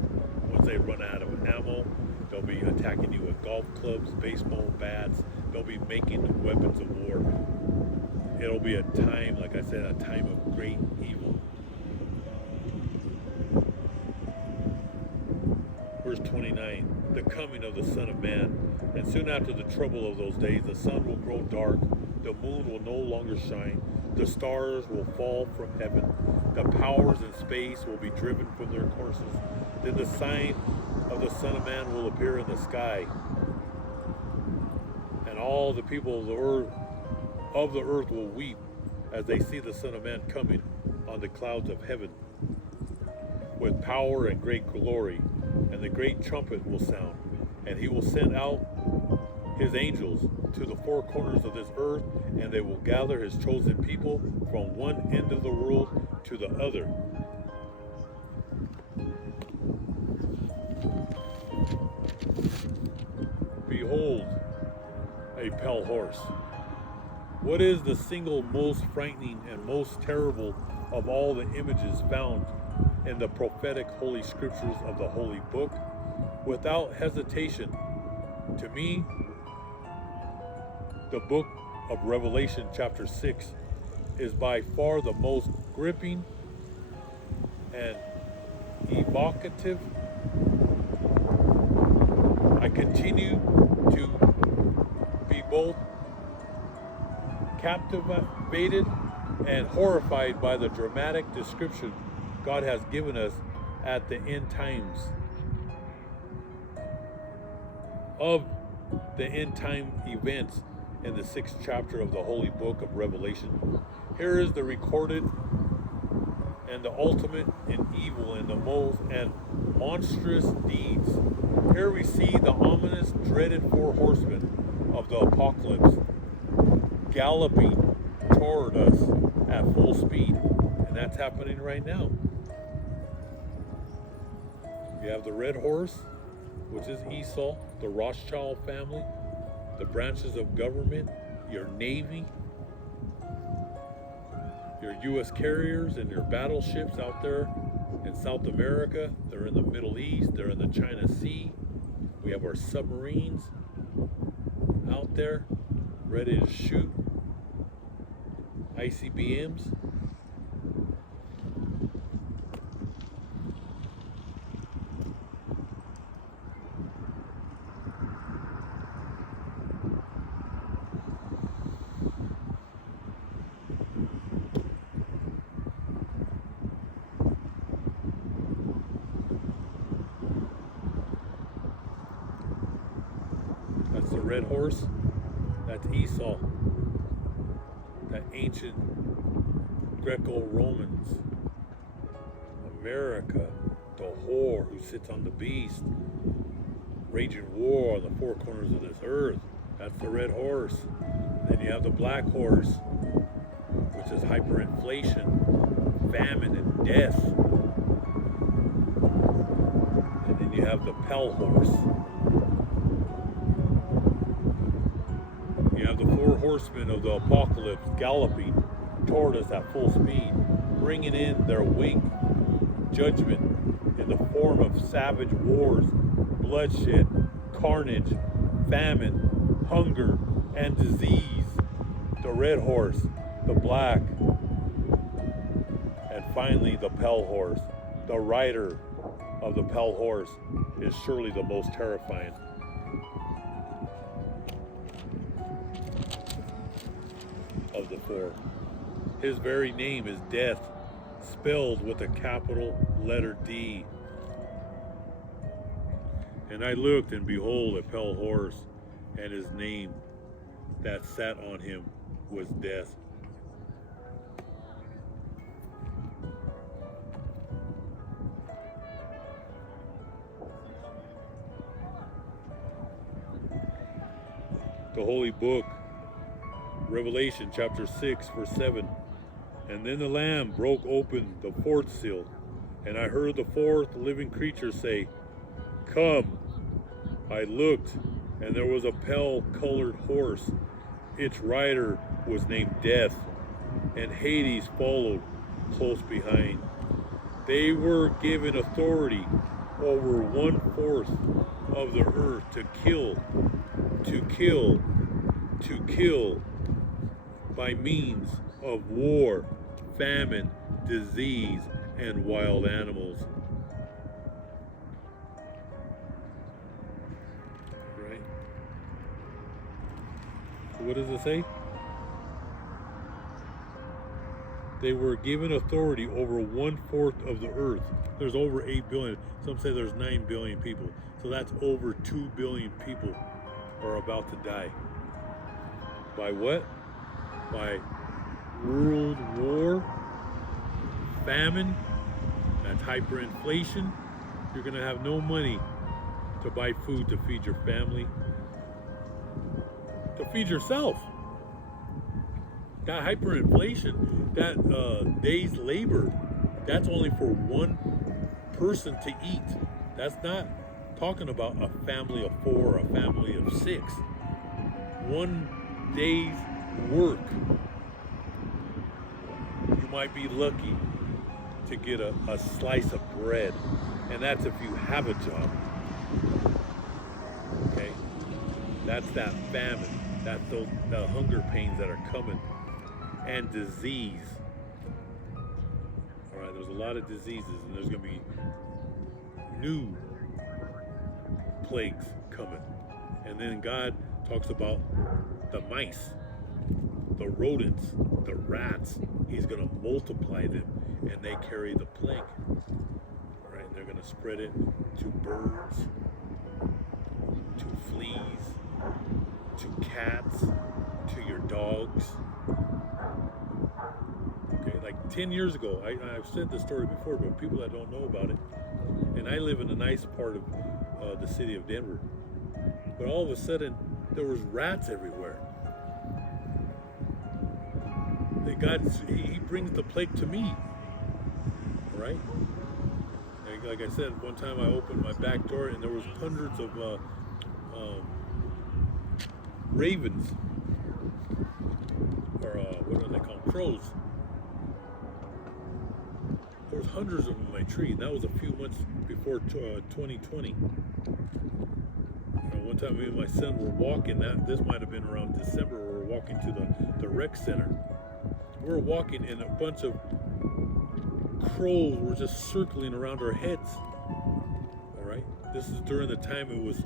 Once they run out of ammo, they'll be attacking you with golf clubs, baseball bats. They'll be making weapons of war. It'll be a time, like I said, a time of great evil. Verse 29, the coming of the Son of Man. And soon after the trouble of those days, the sun will grow dark, the moon will no longer shine, the stars will fall from heaven, the powers in space will be driven from their courses. Then the sign of the Son of Man will appear in the sky, and all the people of the earth will weep as they see the Son of Man coming on the clouds of heaven with power and great glory. And the great trumpet will sound, and he will send out his angels to the four corners of this earth, and they will gather his chosen people from one end of the world to the other. Behold, a pale horse. What is the single most frightening and most terrible of all the images found in the prophetic holy scriptures of the holy book? Without hesitation, to me, the book of Revelation chapter 6 is by far the most gripping and evocative. I continue to be both captivated and horrified by the dramatic description God has given us at the end times of the end time events in the 6th chapter of the holy book of Revelation. Here is the recorded and the ultimate in evil and the most and monstrous deeds. Here we see the ominous, dreaded four horsemen of the apocalypse galloping toward us at full speed, and that's happening right now. You have the red horse, which is Esau, the Rothschild family, the branches of government, your Navy, your U.S. carriers and your battleships out there in South America. They're in the Middle East. They're in the China Sea. We have our submarines out there ready to shoot ICBMs. That's the red horse. That's Esau. That ancient Greco-Romans. America, the whore who sits on the beast, raging war on the four corners of this earth. That's the red horse. Then you have the black horse, which is hyperinflation, famine, and death. And then then you have the pell horse. You have the four horsemen of the apocalypse galloping toward us at full speed, bringing in their wake judgment in the form of savage wars, bloodshed, carnage, famine, hunger, and disease. The red horse, the black, and finally the pale horse. The rider of the pale horse is surely the most terrifying. Of the four. His very name is Death, spelled with a capital letter D. And I looked, and behold, a pale horse, and his name that sat on him was Death. The Holy Book, Revelation chapter 6, verse 7. And then the Lamb broke open the fourth seal, and I heard the fourth living creature say, "Come." I looked, and there was a pale-colored horse. Its rider was named Death, and Hades followed close behind. They were given authority over 1/4 of the earth to kill, by means of war, famine, disease, and wild animals. Right? So what does it say? They were given authority over 1/4 of the earth. There's over 8 billion. Some say there's 9 billion people. So that's over 2 billion people are about to die. By what? By world war, famine, that's hyperinflation. You're going to have no money to buy food to feed your family, to feed yourself. That hyperinflation, that day's labor, that's only for one person to eat. That's not talking about a family of 4 or a family of 6. One day's work. You might be lucky to get a slice of bread, and that's if you have a job. Okay? That's that famine. That's the hunger pains that are coming. And disease. All right, there's a lot of diseases, and there's going to be new plagues coming. And then God talks about the mice, the rodents, the rats. He's going to multiply them, and they carry the plague. All right, they're going to spread it to birds, to fleas, to cats, to your dogs. Okay, like 10 years ago, I've said this story before, but people that don't know about it, and I live in a nice part of the city of Denver, but all of a sudden there was rats everywhere. He brings the plague to me, right? Like I said, one time I opened my back door and there was hundreds of ravens, or what are they called, crows. There was hundreds of them in my tree, and that was a few months before 2020. One time me and my son were walking, this might have been around December, we were walking to the rec center. We were walking and a bunch of crows were just circling around our heads. All right? This is during the time it was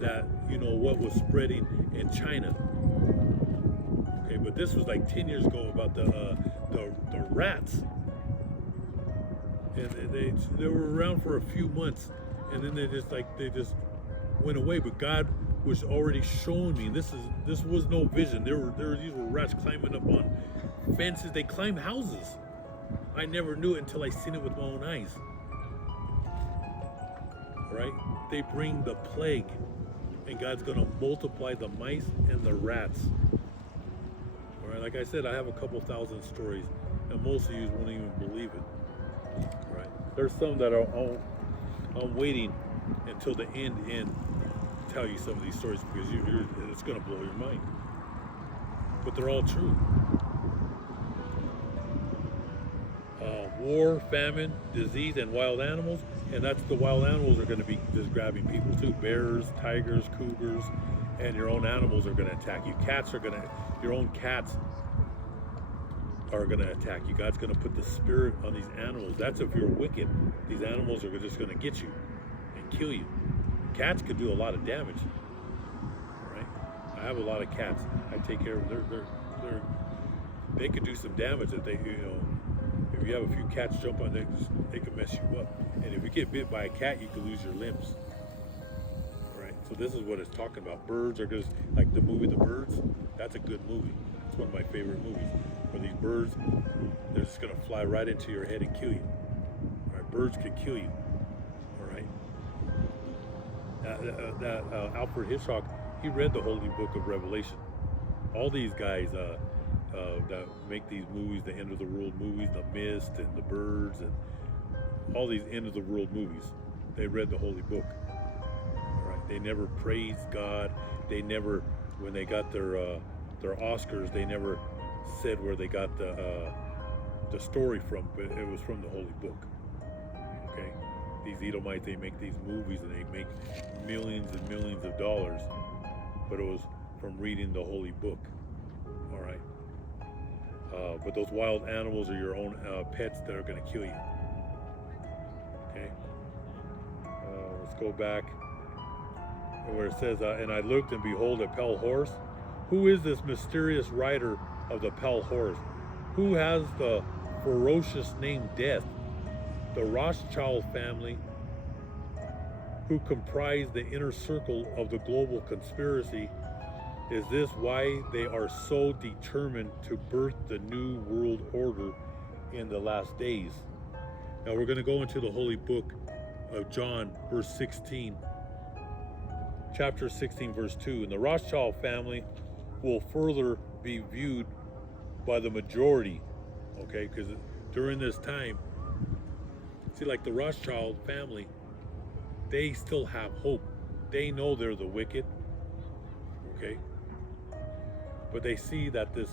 that, what was spreading in China. Okay, but this was like 10 years ago about the rats. And they were around for a few months, and then they just went away. But God was already showing me this was no vision. These were rats climbing up on fences. They climb houses. I never knew it until I seen it with my own eyes. All right? They bring the plague, and God's going to multiply the mice and the rats. All right? Like I said, I have a couple thousand stories, and most of you won't even believe it. All right? There's some that I'm waiting until the end tell you some of these stories, because it's going to blow your mind. But they're all true. War, famine, disease, and wild animals. And that's the wild animals are going to be just grabbing people too. Bears, tigers, cougars, and your own animals are going to attack you. Your own cats are going to attack you. God's going to put the spirit on these animals. That's if you're wicked. These animals are just going to get you and kill you. Cats could do a lot of damage. All right? I have a lot of cats. I take care of them. They could do some damage if if you have a few cats jump on, they can mess you up. And if you get bit by a cat, you can lose your limbs. All right? So this is what it's talking about. Birds are just like the movie The Birds. That's a good movie. It's one of my favorite movies. Where these birds, they're just gonna fly right into your head and kill you. All right? Birds can kill you. All right? Alfred Hitchcock, he read the Holy Book of Revelation. All these guys that make these movies, the end of the world movies, The Mist and The Birds, and all these end of the world movies, they read the Holy Book. All right, they never praised God. They never, when they got their Oscars, they never said where they got the story from, but it was from the Holy Book. Okay, these Edomites, they make these movies and they make millions and millions of dollars, but it was from reading the Holy Book. All right. But those wild animals are your own pets that are going to kill you. Okay. Let's go back where it says, and I looked and behold a pale horse. Who is this mysterious rider of the pale horse? Who has the ferocious name Death? The Rothschild family, who comprise the inner circle of the global conspiracy. Is this why they are so determined to birth the new world order in the last days? Now we're going to go into the Holy Book of John, verse 16, chapter 16, verse 2. And the Rothschild family will further be viewed by the majority, okay? Because during this time, see, like the Rothschild family, they still have hope. They know they're the wicked, okay? But they see that the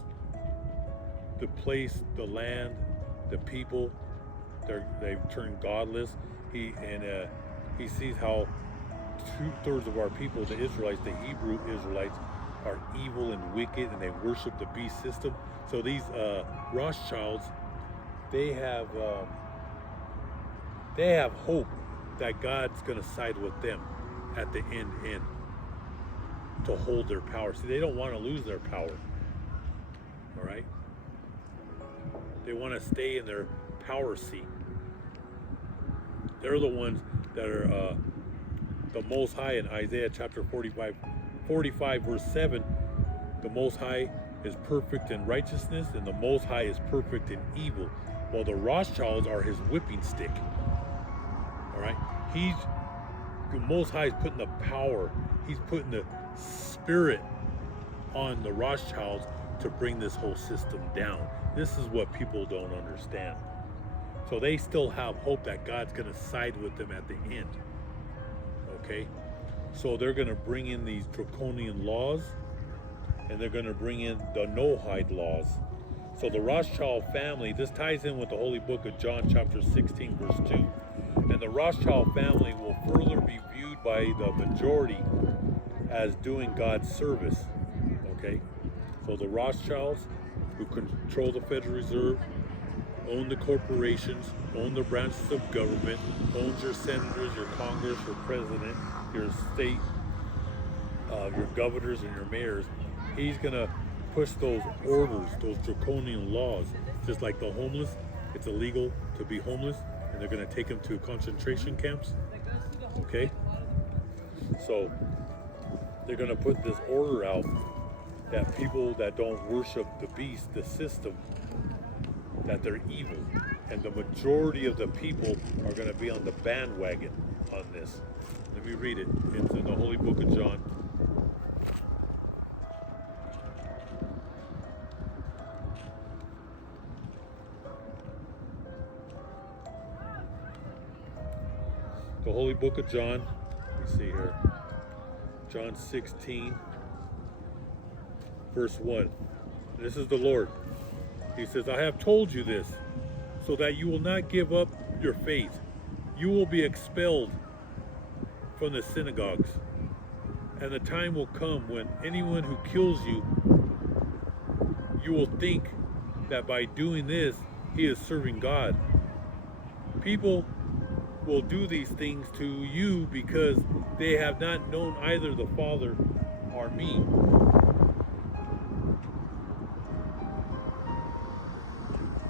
place, the land, the people, they've turned godless. He sees how 2/3 of our people, the Israelites, the Hebrew Israelites, are evil and wicked, and they worship the beast system. So these Rothschilds, they have hope that God's going to side with them at the end to hold their power. See, they don't want to lose their power. All right? They want to stay in their power seat. They're the ones that are the Most High in Isaiah chapter 45 verse 7. The Most High is perfect in righteousness, and the Most High is perfect in evil, while the Rothschilds are his whipping stick. All right? The Most High is putting the power, he's putting the spirit on the Rothschilds to bring this whole system down. This is what people don't understand. So they still have hope that God's going to side with them at the end. Okay? So they're going to bring in these draconian laws, and they're going to bring in the no-hide laws. So the Rothschild family, this ties in with the Holy Book of John chapter 16 verse 2. And the Rothschild family will further be viewed by the majority as doing God's service. Okay? So the Rothschilds, who control the Federal Reserve, own the corporations, own the branches of government, owns your senators, your Congress, your president, your state, your governors and your mayors. He's going to push those orders, those draconian laws, just like the homeless. It's illegal to be homeless, and they're going to take them to concentration camps. Okay? So they're going to put this order out that people that don't worship the beast, the system, that they're evil. And the majority of the people are going to be on the bandwagon on this. Let me read it. It's in the Holy Book of John. The Holy Book of John, John 16, verse 1. This is the Lord. He says, I have told you this so that you will not give up your faith. You will be expelled from the synagogues. And the time will come when anyone who kills you, you will think that by doing this, he is serving God. People will do these things to you because they have not known either the Father or me.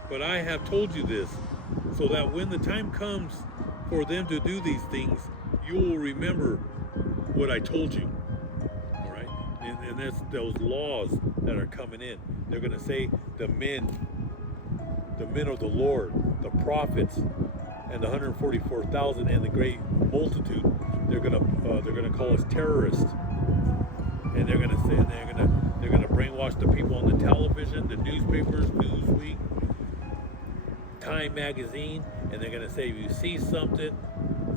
But I have told you this, so that when the time comes for them to do these things, you will remember what I told you. All right? And that's those laws that are coming in. They're going to say the men of the Lord, the prophets, and the 144,000 and the great multitude. They're gonna call us terrorists, and they're gonna brainwash the people on the television, the newspapers, Newsweek, Time magazine, and they're gonna say, if you see something,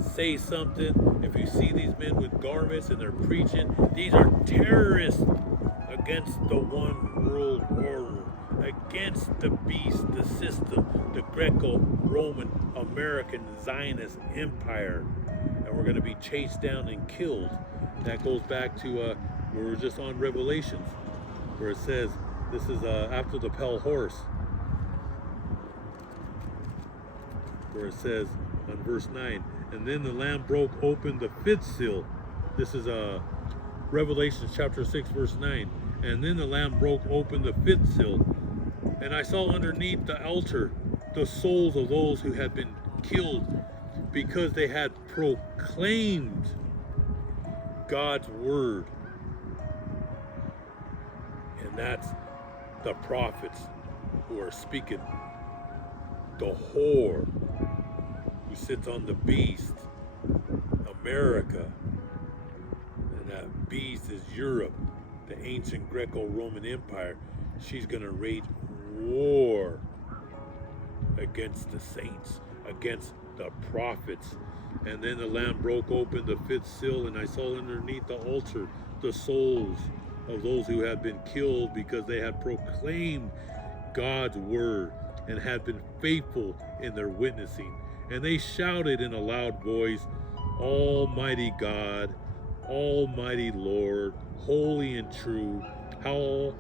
say something. If you see these men with garments and they're preaching, these are terrorists against the one world order, against the beast, the system, the Greco-Roman American Zionist empire, and we're going to be chased down and killed. That goes back to we were just on Revelations, where it says, this is after the pale horse, where it says on verse 9, and then the Lamb broke open the fifth seal. This is Revelation chapter 6 verse 9. And then the Lamb broke open the fifth seal, and I saw underneath the altar the souls of those who had been killed because they had proclaimed God's word. And that's the prophets who are speaking. The whore who sits on the beast, America. And that beast is Europe, the ancient Greco-Roman Empire. She's going to wage war against the saints, against the prophets. And then the Lamb broke open the fifth seal, and I saw underneath the altar the souls of those who had been killed because they had proclaimed God's word and had been faithful in their witnessing. And they shouted in a loud voice, Almighty God, Almighty Lord, holy and true, how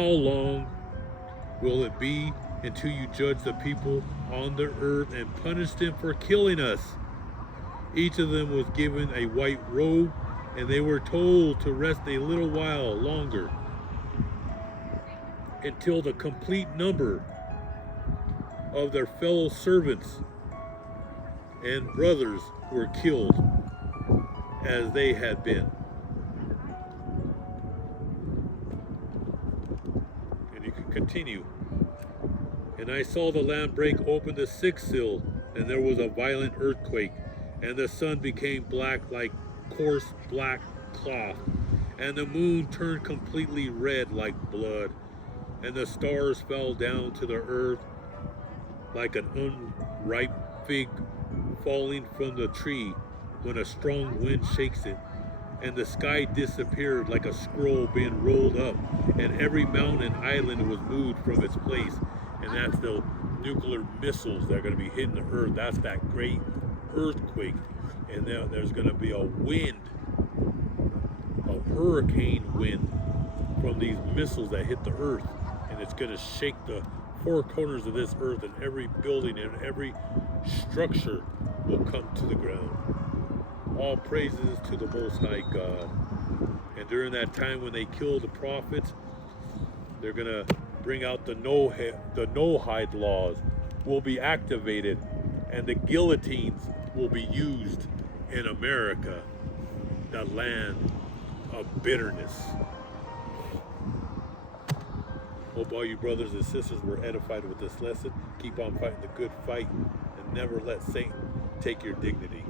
long will it be until you judge the people on the earth and punish them for killing us? Each of them was given a white robe, and they were told to rest a little while longer until the complete number of their fellow servants and brothers were killed as they had been. And you can continue. And I saw the Lamb break open the sixth seal, and there was a violent earthquake, and the sun became black like coarse black cloth, and the moon turned completely red like blood, and the stars fell down to the earth like an unripe fig falling from the tree when a strong wind shakes it. And the sky disappeared like a scroll being rolled up, and every mountain and island was moved from its place. And that's the nuclear missiles that are going to be hitting the earth. That's that great earthquake. And then there's going to be a wind, a hurricane wind from these missiles that hit the earth. And it's going to shake the four corners of this earth, and every building and every structure will come to the ground. All praises to the Most High God. And during that time when they kill the prophets, they're going to bring out the no-hide laws will be activated, and the guillotines will be used in America, the land of bitterness. Hope all you brothers and sisters were edified with this lesson. Keep on fighting the good fight, and never let Satan take your dignity.